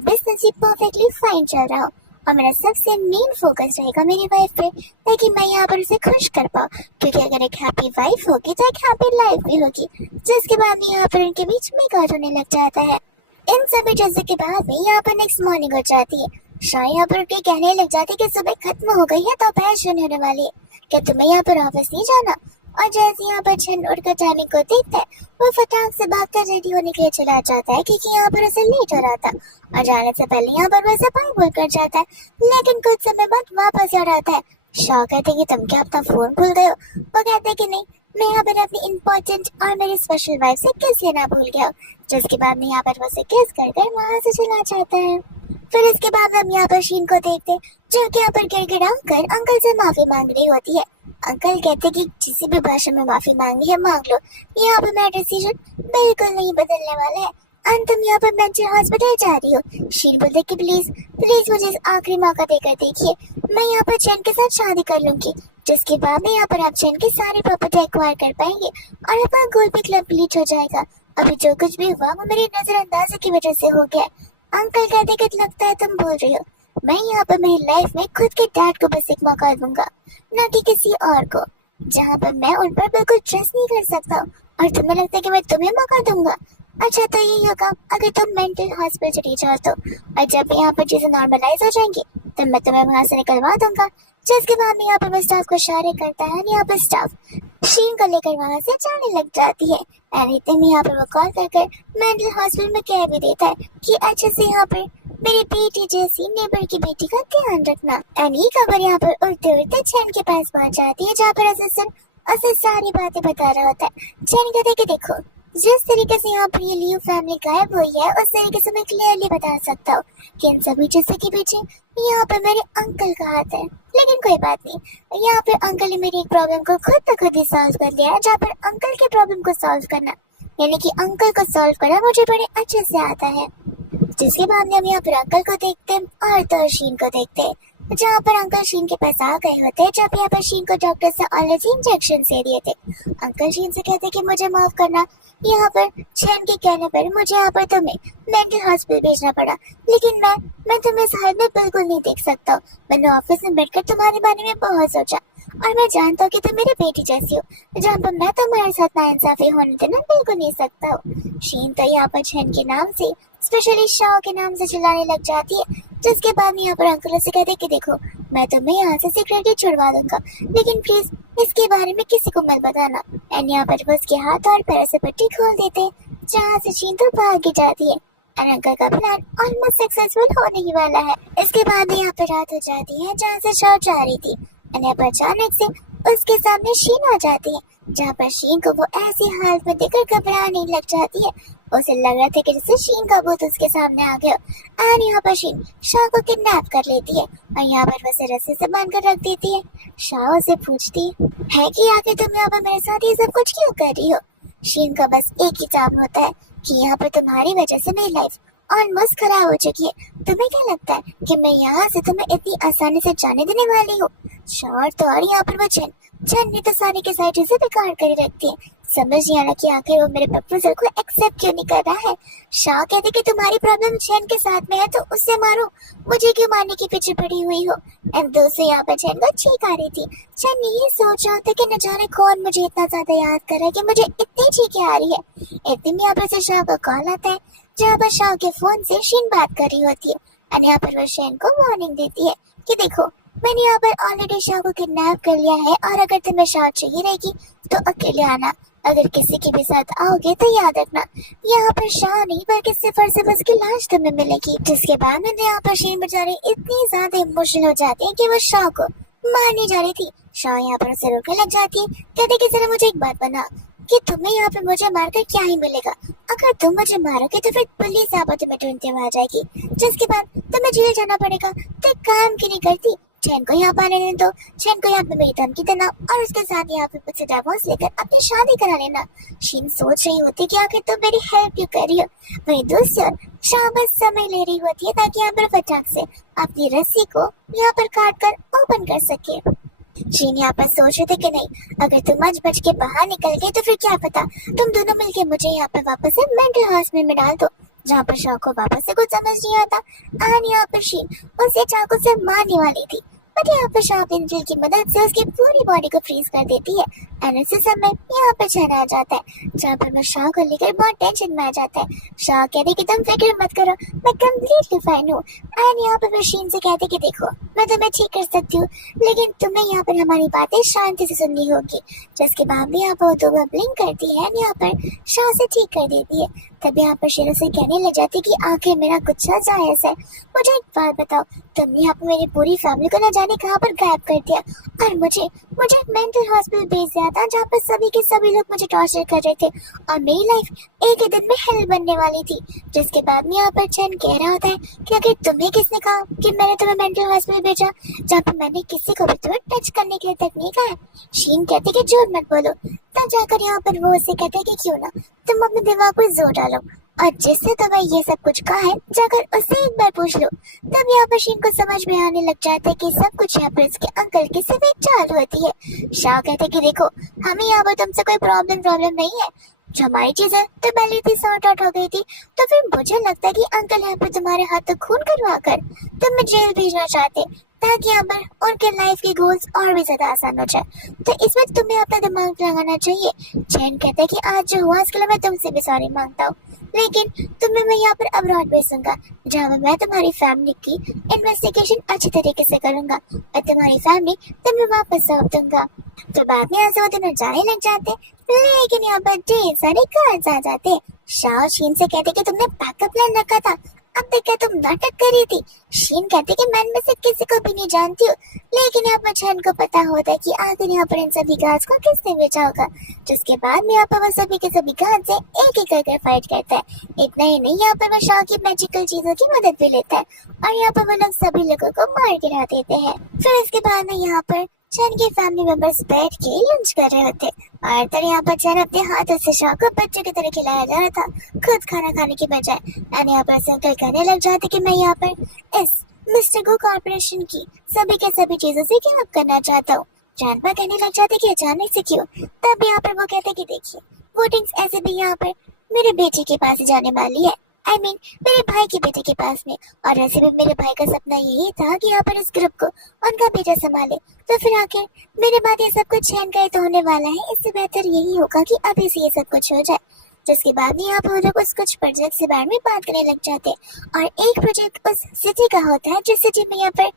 बिजनेस भी परफेक्टली फाइन चल रहा हो और मेरा सबसे मेन फोकस रहेगा मेरी वाइफ पे, ताकि मैं यहाँ पर उसे खुश कर पाऊँ, क्योंकि अगर एक हैप्पी वाइफ होगी तो एक हैप्पी लाइफ भी होगी। जिसके बाद में यहाँ पर उनके बीच मेकआउट होने लग जाता है। इन सभी चीजों के बाद में यहाँ पर नेक्स्ट मॉर्निंग हो जाती है। शाह यहाँ पर उठ के कहने लग जाती कि सुबह खत्म हो गई है तो दोपहर शुरू होने वाली है, क्या तुम्हें यहाँ पर ऑफिस नहीं जाना। और जैसे यहाँ पर छन उड़कर जाने को देखता है, वो फटाक से भागकर रेडी होने के लिए चला जाता है क्योंकि यहाँ पर उसे लेट हो रहा था। और जाने से पहले यहाँ पर वैसे बाय बोल कर जाता है, लेकिन कुछ समय बाद वापस आ आता है। शाह कहते कि तुम क्या अपना फोन भूल गए हो। वो कहते कि नहीं, मैं यहाँ पर अपनी इम्पोर्टेंट और मेरी स्पेशल वाइफ से किस लेना भूल गया। जिसके बाद में यहाँ पर वो उसे किस कर कर वहाँ से चला जाता है। फिर इसके बाद हम यहाँ पर शीन को देखते जो कि यहाँ पर गिड़गिड़ा कर अंकल से माफी मांग रही होती है। अंकल कहते कि किसी भी भाषा में माफी मांगनी है मांग लो, यहाँ पर मेरा डिसीजन बिल्कुल नहीं बदलने वाला है। अंत तुम यहाँ पर मेंटल हॉस्पिटल जा रही हो। शीन बोलते कि प्लीज प्लीज मुझे इस आखिरी मौका देकर देखिए, मैं यहाँ पर चैन के साथ शादी कर लूंगी, जिसके बाद में यहाँ पर आप चैन की सारी प्रॉपर्टी एक्वायर कर पाएंगे और अपना गोल भी कंप्लीट हो जाएगा। अभी जो कुछ भी हुआ वो मेरी नजरअंदाजी की वजह से हो गया। अंकल कहते कि लगता है तुम बोल रही हो, मैं यहाँ पर मेरी लाइफ में खुद के डैड को बस एक मौका दूंगा, न कि किसी और को, जहाँ पर मैं उन पर बिल्कुल ट्रस्ट नहीं कर सकता। और तुम्हें लगता है कि मैं तुम्हें मौका दूंगा। अच्छा तो यही होगा अगर तुम मेंटल हॉस्पिटल चली जाओ तो, और जब यहाँ पर चीजें नॉर्मलाइज हो जाएंगी तो मैं तुम्हें वहाँ से निकलवा दूंगा। जिसके बाद में यहाँ पर वो स्टाफ को इशारे करता है, यहाँ पर स्टाफ शीन को लेकर वहाँ से जाने लग जाती है। एनीथिंग यहाँ पर वो कॉल कर मेंटल हॉस्पिटल में कह भी देता है कि अच्छे से यहाँ पर मेरी बेटी जैसी नेबर की बेटी का ध्यान रखना। एनी खबर यहाँ पर उड़ते उड़ते चैन के पास पहुँच जाती है, जहाँ पर असिस्टेंट उसे सारी बातें बता रहा होता है। चैन कहते कि देखो, जिस तरीके से यहाँ पर ये लियो फैमिली गायब हुई है उस तरीके से मैं क्लियरली बता सकता हूँ कि इन सभी चीजों के पीछे यहाँ पर मेरे अंकल का हाथ है। लेकिन कोई बात नहीं, यहाँ पर अंकल ने मेरी एक प्रॉब्लम को खुद ही सॉल्व कर लिया है, जहाँ पर अंकल के प्रॉब्लम को सॉल्व करना यानी कि अंकल को सॉल्व करना मुझे बड़े अच्छे से आता है। जिसके बाद में हम यहाँ पर अंकल को देखते हैं और तो शीन को देखते हैं, जहाँ पर अंकल शीन के पास आ गए होते हैं, जब यहाँ पर शीन को डॉक्टर से ऑलरेडी इंजेक्शन दे दिए थे। अंकल शीन से कहते कि मुझे माफ करना, यहाँ पर चैन के कहने पर मुझे यहाँ पर तुम्हें मेंटल हॉस्पिटल भेजना पड़ा, लेकिन मैं तुम्हें इस हाल में बिल्कुल नहीं देख सकता। मैंने ऑफिस में बैठकर तुम्हारे बारे में बहुत सोचा और मैं जानता हूँ कि तुम मेरी बेटी जैसी हो, जहाँ पर मैं तुम्हारे साथ नाइंसाफी होने देना बिल्कुल नहीं सकता हूँ। शीन तो यहाँ पर चैन के नाम से, स्पेशली शाह के नाम से चिल्लाने लग जाती है। जिसके बाद यहाँ पर अंकल से कहते कि देखो, मैं तुम्हें यहाँ से सिक्योरिटी छुड़वा दूंगा, लेकिन प्लीज इसके बारे में किसी को मत बताना। एंड यहाँ पर वो उसके हाथ और पैरों से पट्टी खोल देते, जहाँ से शीन तो भाग जाती है। और अंकल का प्लान ऑलमोस्ट सक्सेसफुल होने ही वाला है। इसके बाद यहाँ पर रात हो जाती है, जहाँ से शाह जा रही थी। यहाँ पर अचानक से उसके सामने शीन आ जाती है, जहाँ पर शीन को वो ऐसी हालत में देखकर घबराने लग जाती है। उसे लग रहा था कि जैसे शीन का भूत उसके सामने आ गया। और यहाँ पर शीन शाह को किडनैप कर लेती है और यहाँ पर उसे रस्सी से बांध कर रख देती है। शाह उसे पूछती है कि आखिर तुम यहाँ पर मेरे साथ ये सब कुछ क्यों कर रही हो। शीन का बस एक ही जवाब होता है कि यहाँ पर तुम्हारी वजह से मेरी लाइफ ऑलमोस्ट खराब हो चुकी है। तुम्हें क्या लगता है कि मैं यहाँ से तुम्हें इतनी आसानी से जाने देने वाली हूँ। शाह तो और यहाँ पर वो चैन ने तो सारी के सारी चीजें बेकार कर रखती है। समझ नहीं आ रहा कि आखिर वो मेरे प्रपोजल को एक्सेप्ट क्यों नहीं कर रहा है। शाह कहते कि तुम्हारी प्रॉब्लम चैन के साथ में है तो उससे मारो, मुझे क्यों मारने की पीछे पड़ी हुई हो। एंड दोस्तों यहाँ पर चैन को चीख आ रही थी। चैन ने ये सोच रहा था कि न जाने कौन मुझे इतना ज्यादा याद कर रहा है कि मुझे इतनी चीखें आ रही है। इतने में यहाँ पर से शाह को कॉल आता है, जहाँ पर शाह के फोन से शीन बात कर रही होती है। और यहाँ पर वो शैन को वार्निंग देती है कि देखो, मैंने यहाँ पर ऑलरेडी शाह को किडनैप कर लिया है और अगर तुम्हें शाह चाहिए रहेगी तो अकेले आना। अगर किसी के भी साथ आओगे तो याद रखना, यहाँ पर शाह नहीं बल्कि सिर्फ और सिर्फ उसकी लाश तुम्हें मिलेगी। जिसके बाद में यहाँ पर शीन बेचारी इतनी ज्यादा इमोशनल हो जाती है कि वो शाह को मारने जा रही थी। शाह यहाँ पर उसे रोकने लग जाती है, कहते कि जरा मुझे एक बात बता कि तुम्हें यहाँ पे मुझे मारकर क्या ही मिलेगा। अगर तुम मुझे मारोगे तो फिर पुलिस आप तुम्हें ढूंढते हुए आ जाएगी, जिसके बाद तुम्हें जेल जाना पड़ेगा। तो एक काम क्यों नहीं करती, चैन को यहाँ पर आने दो, चैन को यहाँ पे मेरी धमकी देना और उसके साथ यहाँ पे मुझसे डिवोर्स लेकर अपनी शादी करा लेना। शीन सोच रही होती कि आखिर तुम मेरी हेल्प क्यों कर रही हो। वही दूसरी ओर शाह बस समय ले रही होती है ताकि यहाँ पर फटाक से अपनी रस्सी को यहाँ पर काट कर ओपन कर सके। शीन यहाँ पर सोच रहे थे कि नहीं, अगर तुम आज बच के बाहर निकल गए तो फिर क्या पता तुम दोनों मिलके मुझे यहाँ पर वापस से मेंटल हॉस्पिटल में डाल दो, जहाँ पर शाह को वापस से कुछ समझ नहीं आता। और यहाँ पर शीन उसे चाकू से मारने वाली थी, बट यहाँ पर शाह पेंसिल की मदद से उसकी पूरी बॉडी को फ्रीज कर देती है। एंड उसी समय यहाँ पर चैन आ जाता है, जहाँ पर मैं शाह को लेकर बहुत टेंशन में आ जाता है। शाह कहते कि तुम फिक्र मत करो, मैं कम्प्लीटली फाइन हूँ। एंड यहाँ पर मशीन से कहते कि देखो मैं तुम्हें ठीक कर सकती हूँ, लेकिन तुम्हें यहाँ पर हमारी बातें शांति से सुननी होगी। जिसके बाद भी यहाँ पर वो ब्लिंक करती है, यहाँ पर शाह से ठीक कर देती है। तब यहाँ पर शेरों से कहने लग जाती कि आखिर मेरा कुछ जायज है, मुझे एक बात बताओ, तुमने यहाँ पर मेरी पूरी फैमिली को न जाने कहाँ पर गायब कर दिया, और मुझे मुझे एक मेंटल हॉस्पिटल भेज दिया था, जहाँ पर सभी के सभी लोग मुझे टॉर्चर कर रहे थे, और मेरी लाइफ एक ही दिन में हेल बनने वाली थी। जिसके बाद में यहाँ पर चैन कह रहा होता है कि अगर तुम्हें किसने कहा कि मैंने तुम्हें मेंटल हॉस्पिटल भेजा, जहाँ पर मैंने किसी को भी तुम्हें टच करने के लिए तक नहीं कहा। शीन कहते कि झूठ मत बोलो। तब जाकर यहाँ पर वो उसे कहते कि क्यों ना तुम अपने दिमाग पर जोर डालो, और जिससे तुम्हें ये सब कुछ कहा है जाकर उससे एक बार पूछ लो। तब यहाँ पर शीन को समझ में आने लग जाता है कि सब कुछ यहाँ पर उसके अंकल की सिर्फ एक चाल होती है। शाह कहते कि देखो हमें यहाँ पर तुमसे कोई प्रॉब्लम नहीं है, जो हमारी चीजें तो पहले थी सॉर्ट आउट हो गई थी, तो फिर मुझे लगता है कि अंकल यहाँ पर तुम्हारे हाथ तो खून करवा कर तुम्हें जेल भेजना चाहते, ताकि यहाँ पर उनके लाइफ के गोल्स और भी ज्यादा आसान हो जाए। तो इसमें तुम्हें अपना दिमाग लगाना चाहिए। चैन कहता है कि आज जो हुआ उसके लिए मैं तुमसे भी सॉरी मांगता हूँ, लेकिन तुम्हें मैं यहाँ पर अब्रॉड भेजूंगा, जहाँ मैं तुम्हारी फैमिली की इन्वेस्टिगेशन अच्छी तरीके से करूंगा, और तुम्हारी फैमिली तुम्हें वापस सौंप दूंगा। तो बाद में ऐसे वो दोनों जाने लग जाते, लेकिन यहाँ पर ढेर सारे कार्ड्स आ जाते। शाह शीन से कहते कि तुमने बैकअप प्लान रखा था, अब तक क्या तुम नाटक कर रही थी। शीन कहते कि मैं इनमें से किसी को भी नहीं जानती हूँ, लेकिन यहाँ पर चैन को पता होता है कि आखिर यहाँ पर इन सभी कार्ड्स को किसने बेचा होगा। जिसके बाद में यहाँ पर वो सभी के सभी कार्ड से एक एक करके फाइट करता है। इतना ही नहीं, यहाँ पर वो शाह की मैजिकल चीजों की मदद भी लेता है, और यहाँ पर वो लोग सभी लोगों को मार गिरा देते हैं। फिर इसके बाद में यहाँ पर चैन के फैमिली मेंबर्स बैठ के लंच कर रहे होते, और तब यहाँ पर चैन अपने हाथों से शाह को बच्चों की तरह खिलाया जा रहा था, खुद खाना खाने की बजाय। एंड यहाँ पर अंकल कहने लग जाते कि मैं यहाँ पर इस मिस्टर गो कॉर्पोरेशन की सभी के सभी चीजों से क्या करना चाहता हूँ। चैन पर कहने लग जाते कि अचानक से क्यों। तब यहाँ पर वो कहते कि देखिए वोटिंग्स ऐसे भी यहाँ पर मेरे बेटे के पास ही जाने वाली है, I mean, मेरे भाई के बेटे के पास में, और ऐसे भी मेरे भाई का सपना यही था कि यहाँ पर इस ग्रुप को उनका बेटा संभाले। तो फिर आखिर मेरे बाद ये सब कुछ चैन का तो होने वाला है, इससे बेहतर यही होगा कि अभी से ये सब कुछ हो जाए। जिसके बाद में यहाँ पर वो लोग उस कुछ प्रोजेक्ट के बारे में बात करने लग जाते, और एक प्रोजेक्ट उस सिटी का होता है जिस सिटी में यहाँ पर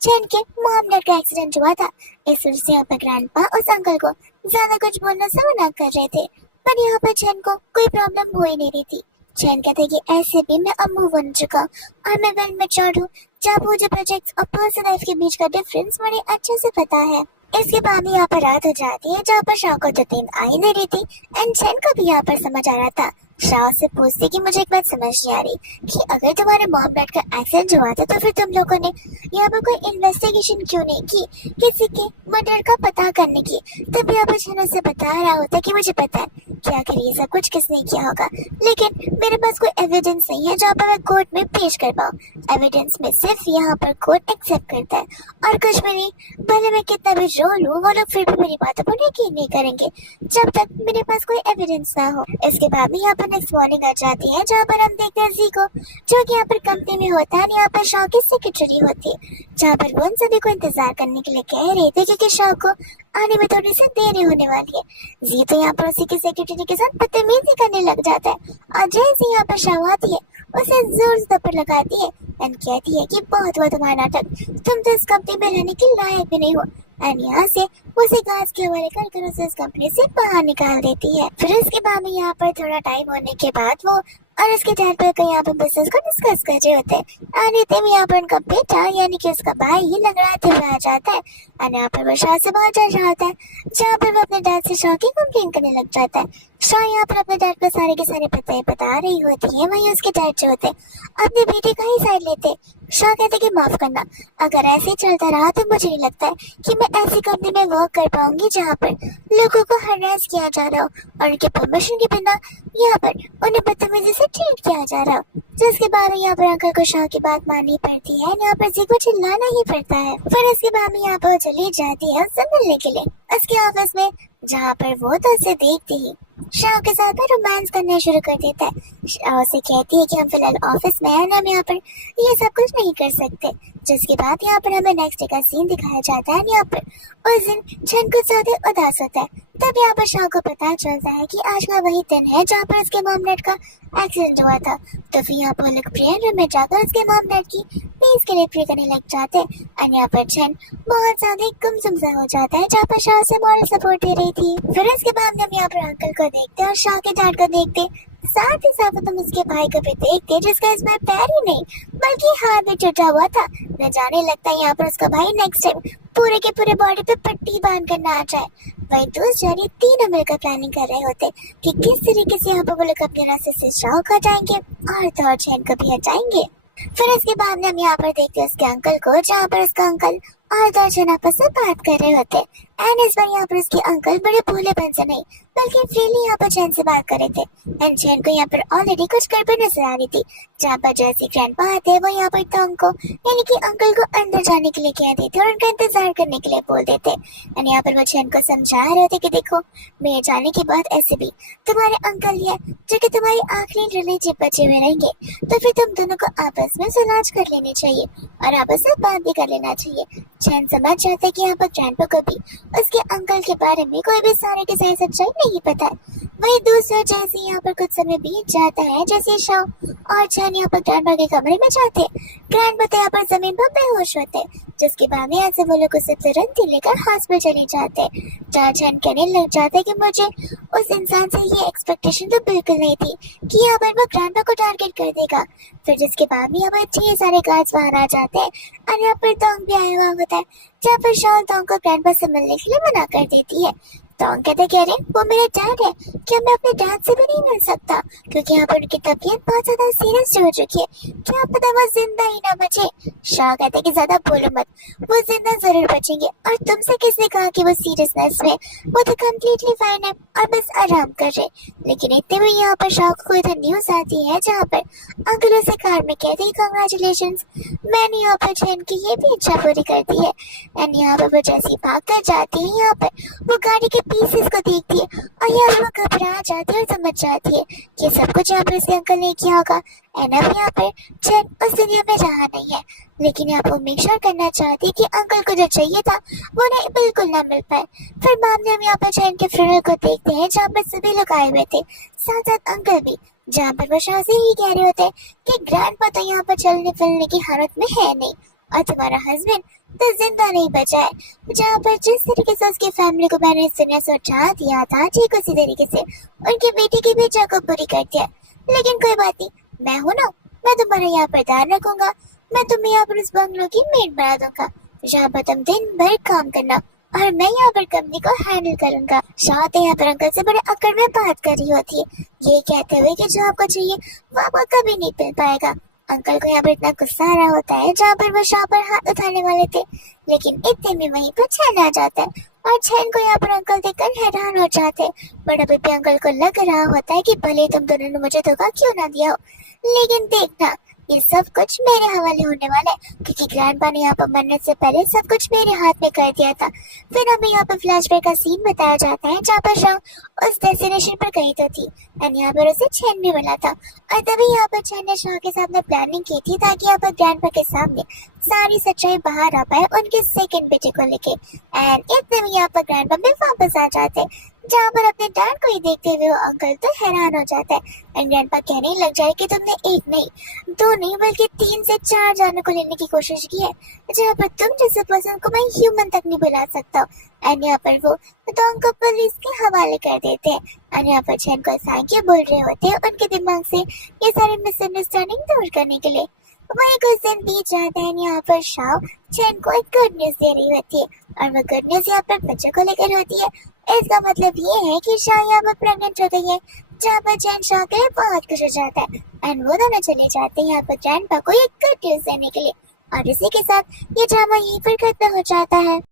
चैन के मॉम डैड का एक्सीडेंट हुआ था। इस वजह से यहाँ पर ग्रैंडपा उस अंकल को ज्यादा कुछ बोलना से मना कर रहे थे, पर यहाँ पर चैन को कोई प्रॉब्लम हो ही नहीं रही थी। चैन कहते कि ऐसे भी मैं अब मूव बन चुका हूँ, और मैं वेल मैच्योर्ड हूँ, जब मुझे प्रोजेक्ट्स और पर्सनल लाइफ के बीच का डिफरेंस बड़े अच्छे से पता है। इसके बाद यहाँ पर रात हो जाती है, जहाँ पर शाह को तो नींद आ ही नहीं रही थी, एंड चैन को भी यहाँ पर समझ आ रहा था। शाह से पूछती कि मुझे एक बात समझ नहीं आ रही कि अगर तुम्हारे मॉम डैड का एक्सीडेंट हुआ था, तो फिर तुम लोगों ने यहाँ पर कोई इन्वेस्टिगेशन क्यों नहीं की किसी के मर्डर का पता करने की। तब यहाँ पर चैन से बता रहा होता कि मुझे पता है कि आखिर ये सब कुछ किसने किया होगा, लेकिन मेरे पास कोई एविडेंस नहीं है जहाँ पर मैं कोर्ट में पेश कर पाऊँ। एविडेंस में सिर्फ यहाँ पर कोर्ट एक्सेप्ट करता है, और कुछ भी नहीं। भले मैं कितना भी रो लूँ, वो लोग फिर भी मेरी बातों पर यकीन नहीं करेंगे जब तक मेरे पास कोई एविडेंस ना हो। इसके बाद में यहाँ पर नेक्स्ट मॉर्निंग आ जाती है, जहाँ पर हम देखते हैं जी को, जो कि यहाँ पर कंपनी में होता है, यहाँ पर शाह की सेक्रेटरी होती है, जहाँ पर वो उन सभी को इंतजार करने के लिए कह रहे थे क्योंकि शाह को आने में थोड़ी सी देरी होने वाली है। जी तो यहाँ पर उसी की सेक्रेटरी के साथ बदतमीजी करने लग जाता है, और जैसे यहाँ पर शाह आती है उसे जोर से थप्पड़ लगाती है एंड कहती है कि बहुत हुआ तुम्हारा नाटक, तुम तो इस कंपनी में रहने के लायक भी नहीं हो। एंड यहाँ से उसे गाज के हवाले कर उसे इस कंपनी से बाहर निकाल देती है। फिर इसके बाद में यहाँ पर थोड़ा टाइम होने के बाद वो और उसके डैड पर कहीं यहाँ पर बिजनेस को डिस्कस कर रहे होते हैं। आने में यहाँ पर उनका बेटा यानी कि उसका भाई ही लंगड़ाते हुए आ जाता है, और यहाँ पर वो शाह से बहुत डर रहा होता है, जहाँ पर वो अपने डैड से शाह की कंप्लेन करने लग जाता है। शाह यहाँ पर अपने डैड को सारे के सारे बता रही होती है, वहीं उसके डैड जो होते अपने बेटे का ही साइड लेते। शाह कहते कि माफ करना, अगर ऐसे ही चलता रहा तो मुझे नहीं लगता है कि मैं ऐसी कंपनी में वर्क कर पाऊंगी जहाँ पर लोगों को हरास किया जा रहा हो और उनके परमिशन के बिना यहाँ पर उन्हें बदतमीजी से ट्रीट किया जा रहा हो। जिसके बाद यहाँ पर अंकल को शाह की बात माननी पड़ती है, यहाँ पर जी को चिल्लाना ही पड़ता है। फिर इसके बाद में यहाँ पर चली जाती है उससे मिलने के लिए उसके ऑफिस में, जहाँ पर वो तो उसे देखती ही शाह के साथ रोमांस करना शुरू कर देता है। शाह से कहती है कि हम फिलहाल ऑफिस में हैं, हम यहाँ पर ये सब कुछ नहीं कर सकते। जिसके बाद यहाँ पर हमें नेक्स्ट डे का सीन दिखाया जाता है। यहाँ पर उस दिन चैन कुछ ज्यादा उदास होता है। तब यहाँ पर शाह को पता चलता है कि आज का वही दिन है जहाँ पर उसके मॉम डैड का एक्सीडेंट हुआ था। तो फिर यहाँ पर लोग प्रेयर रूम में जाकर उसके मॉम डैड की पीस के लिए प्रे करने लग जाते हैं। और यहाँ पर चैन बहुत ज्यादा गुमसुम सा हो जाता है जहाँ पर शाह से मॉरल सपोर्ट दे रही थी। फिर उसके बाद हम यहाँ पर अंकल को देखते हैं और शाह के डैड को देखते, साथ ही साथ तुम उसके भाई को भी देखते जिसका इसमें पैर ही नहीं बल्कि हाथ भी टूटा हुआ था। न जाने लगता है यहाँ पर उसका भाई नेक्स्ट टाइम पूरे के पूरे बॉडी पे पट्टी बांध कर ना आ जाए। वही दोस्त जानी तीनों मिलकर प्लानिंग कर रहे होते कि किस तरीके से यहाँ पर वो लोग अपने रास्ते से शाह को हटाएंगे और तो और चैन को भी हटाएंगे। फिर इसके बाद में हम यहाँ पर देखते हैं उसके अंकल को, जहाँ पर उसका अंकल और तो चैन आपस में बात कर रहे होते। एंड इस बार यहाँ पर उसके अंकल बड़े भोलेपन से नहीं बल्कि फ्रीली यहाँ पर चैन से बात कर रहे थे। एंड चैन को यहाँ पर ऑलरेडी कुछ गड़बड़ नजर आ रही थी, जहाँ पर जैसे ग्रैंडपा आते हैं वो यहाँ पर टोंग को यानी कि अंकल को अंदर जाने के लिए कह देते और उनका इंतजार करने के लिए बोल देते। एंड यहाँ पर वो चैन को समझा रहे होते कि देखो मेरे जाने के बाद ऐसे भी तुम्हारे अंकल ही है जो कि तुम्हारी आखिरी रिलेटिव बचे हुए रहेंगे, तो फिर तुम दोनों को आपस में सुलझ कर लेनी चाहिए और आपस में बात भी कर लेना चाहिए। चैन समझ जाता है कि यहाँ पर ग्रैंडपा को भी उसके अंकल के बारे में कोई भी सारे के सारे सच्चाई नहीं पता है। वही दूसरा जैसे यहाँ पर कुछ समय बीत जाता है, जैसे शाह और चैन यहाँ पर ग्रैंडपा के कमरे में जाते, ग्रैंडपा तो यहाँ पर जमीन पर बेहोश होते, जिसके बाद में यहाँ से वो लोग उसे तुरंत ही लेकर हॉस्पिटल चले जाते। जहाँ चैन कहने लग जाता है कि मुझे उस इंसान से ये एक्सपेक्टेशन तो बिल्कुल नहीं थी कि यहाँ पर वो ग्रैंडपा को टारगेट कर देगा। फिर जिसके बाद में यहाँ पर ढेर सारे गार्ड्स बाहर आ जाते हैं और यहाँ पर टोंग भी आया हुआ होता है, जहाँ पर शाह टोंग को ग्रैंडपा से मिलने के लिए मना कर देती है। टोंग कहते कह रहे वो मेरे डैड है, क्या मैं अपने डैड से भी नहीं मिल सकता क्योंकि यहाँ पर उनकी तबीयत बहुत ज्यादा सीरियस हो चुकी है, क्या पता वो जिंदा ही ना बचे। शाह कहते कि ज्यादा बोलो मत, वो जिंदा जरूर बचेंगे और तुमसे किसने कहा कि वो सीरियसनेस में, वो तो कम्प्लीटली फाइन है और बस आराम कर रहे। लेकिन इतने में यहाँ पर शाह को इधर न्यूज आती है जहाँ पर अंकल उसे कार में कहते हैं कांग्रेचुलेशन, मैंने यहाँ पर चैन की ये भी इच्छा पूरी कर दी है। एंड यहाँ पर वो जैसी भाग कर जाती है, यहाँ पर वो गाड़ी के पीसेस को देखती है और यहाँ पर वो घबरा जाती है और समझ जाती है कि सब कुछ यहाँ पर उसके अंकल ने किया होगा। एंड अब यहाँ पर चैन उस दुनिया में रहा नहीं है, लेकिन यहाँ पर मेक श्योर करना चाहती है कि अंकल को जो चाहिए था वो उन्हें बिल्कुल ना मिल पाए। फिर बाद में हम यहाँ पर चैन के फ्यूनरल को देखते हैं जहाँ पर सभी लोग आए हुए थे, साथ साथ अंकल भी, जहाँ पर वो शाह से ही कह रहे होते हैं कि ग्रैंडपा तो यहाँ पर चलने फिरने की हालत में है नहीं और तुम्हारा हस्बैंड तो जिंदा नहीं बचा है। जहाँ पर जिस तरीके से उसकी फैमिली को मैंने इस दुनिया से उठा दिया था, ठीक उसी तरीके से उनकी बेटी की भी इच्छा को पूरी कर दिया। लेकिन कोई बात नहीं, मैं हूँ ना, मैं तुम्हारा यहाँ पर ध्यान रखूंगा, मैं तुम्हें यहाँ पर उस बंगलों की मेड बना दूंगा जहाँ पर तुम दिन भर काम करना और मैं यहाँ पर कंपनी को हैंडल करूंगा। शाह तो यहाँ पर अंकल से बड़े अकड़ में बात कर रही होती है, ये कहते हुए कि जो आपको चाहिए वो आपको कभी नहीं मिल पाएगा। अंकल को यहाँ पर इतना गुस्सा आ रहा होता है जहाँ पर वो शाह पर हाथ उठाने वाले थे, लेकिन इतने में वहीं पर चैन आ जाता है और चैन को यहाँ पर अंकल देखकर हैरान हो जाते हैं। बड़ा बेबी अंकल को लग रहा होता है कि भले तुम दोनों ने मुझे धोखा क्यों ना दिया हो, लेकिन देखना ये सब कुछ मेरे हवाले होने वाला है क्योंकि ग्रैंडपा ने यहाँ पर मरने से पहले सब कुछ मेरे हाथ में कर दिया था। फिर हमें यहाँ पर फ्लैशबैक का सीन बताया जाता है जहाँ पर शाह उस डेस्टिनेशन पर गई तो थी एंड यहाँ पर उसे चैन भी मिला था और तभी यहाँ पर चैन ने शाह के सामने प्लानिंग की थी ताकि यहाँ पर ग्रैंडपा के सामने सारी सच्चाई बाहर आ पाए उनके सेकंड बेटे को लेके। एंड इतने में यहाँ पर ग्रैंडपा भी वापस आ जाते जहाँ पर अपने डैड को ही देखते हुए वो अंकल तो हैरान हो जाता है एंड ग्रैंडपा कहने लग जाए कि तुमने एक नहीं दो नहीं बल्कि 3 से 4 जानों को लेने की कोशिश की है, जहाँ पर तुम जैसे पर्सन को मैं ह्यूमन तक नहीं बुला सकता हूँ। एंड यहाँ पर वो तो उनको पुलिस के हवाले कर देते हैं और यहाँ पर चैन को थैंक यू बोल रहे होते हैं उनके दिमाग से ये सारे मिसअंडरस्टैंडिंग दूर करने के लिए। वही कुछ दिन बीत जाते हैं, यहाँ पर शाह चैन को एक गुड न्यूज दे रही होती है और वो गुड न्यूज यहाँ पर बच्चों को लेकर होती है। इसका मतलब ये है कि शाह यहाँ पर प्रेग्नेंट हो गई है, जहाँ पर चैन शाह के लिए बहुत खुश हो जाता है एंड वो दोनों चले जाते हैं यहाँ पर ग्रैंडपा को एक गुड न्यूज देने के लिए। और इसी के साथ ये ड्रामा यहीं पर खत्म हो जाता है।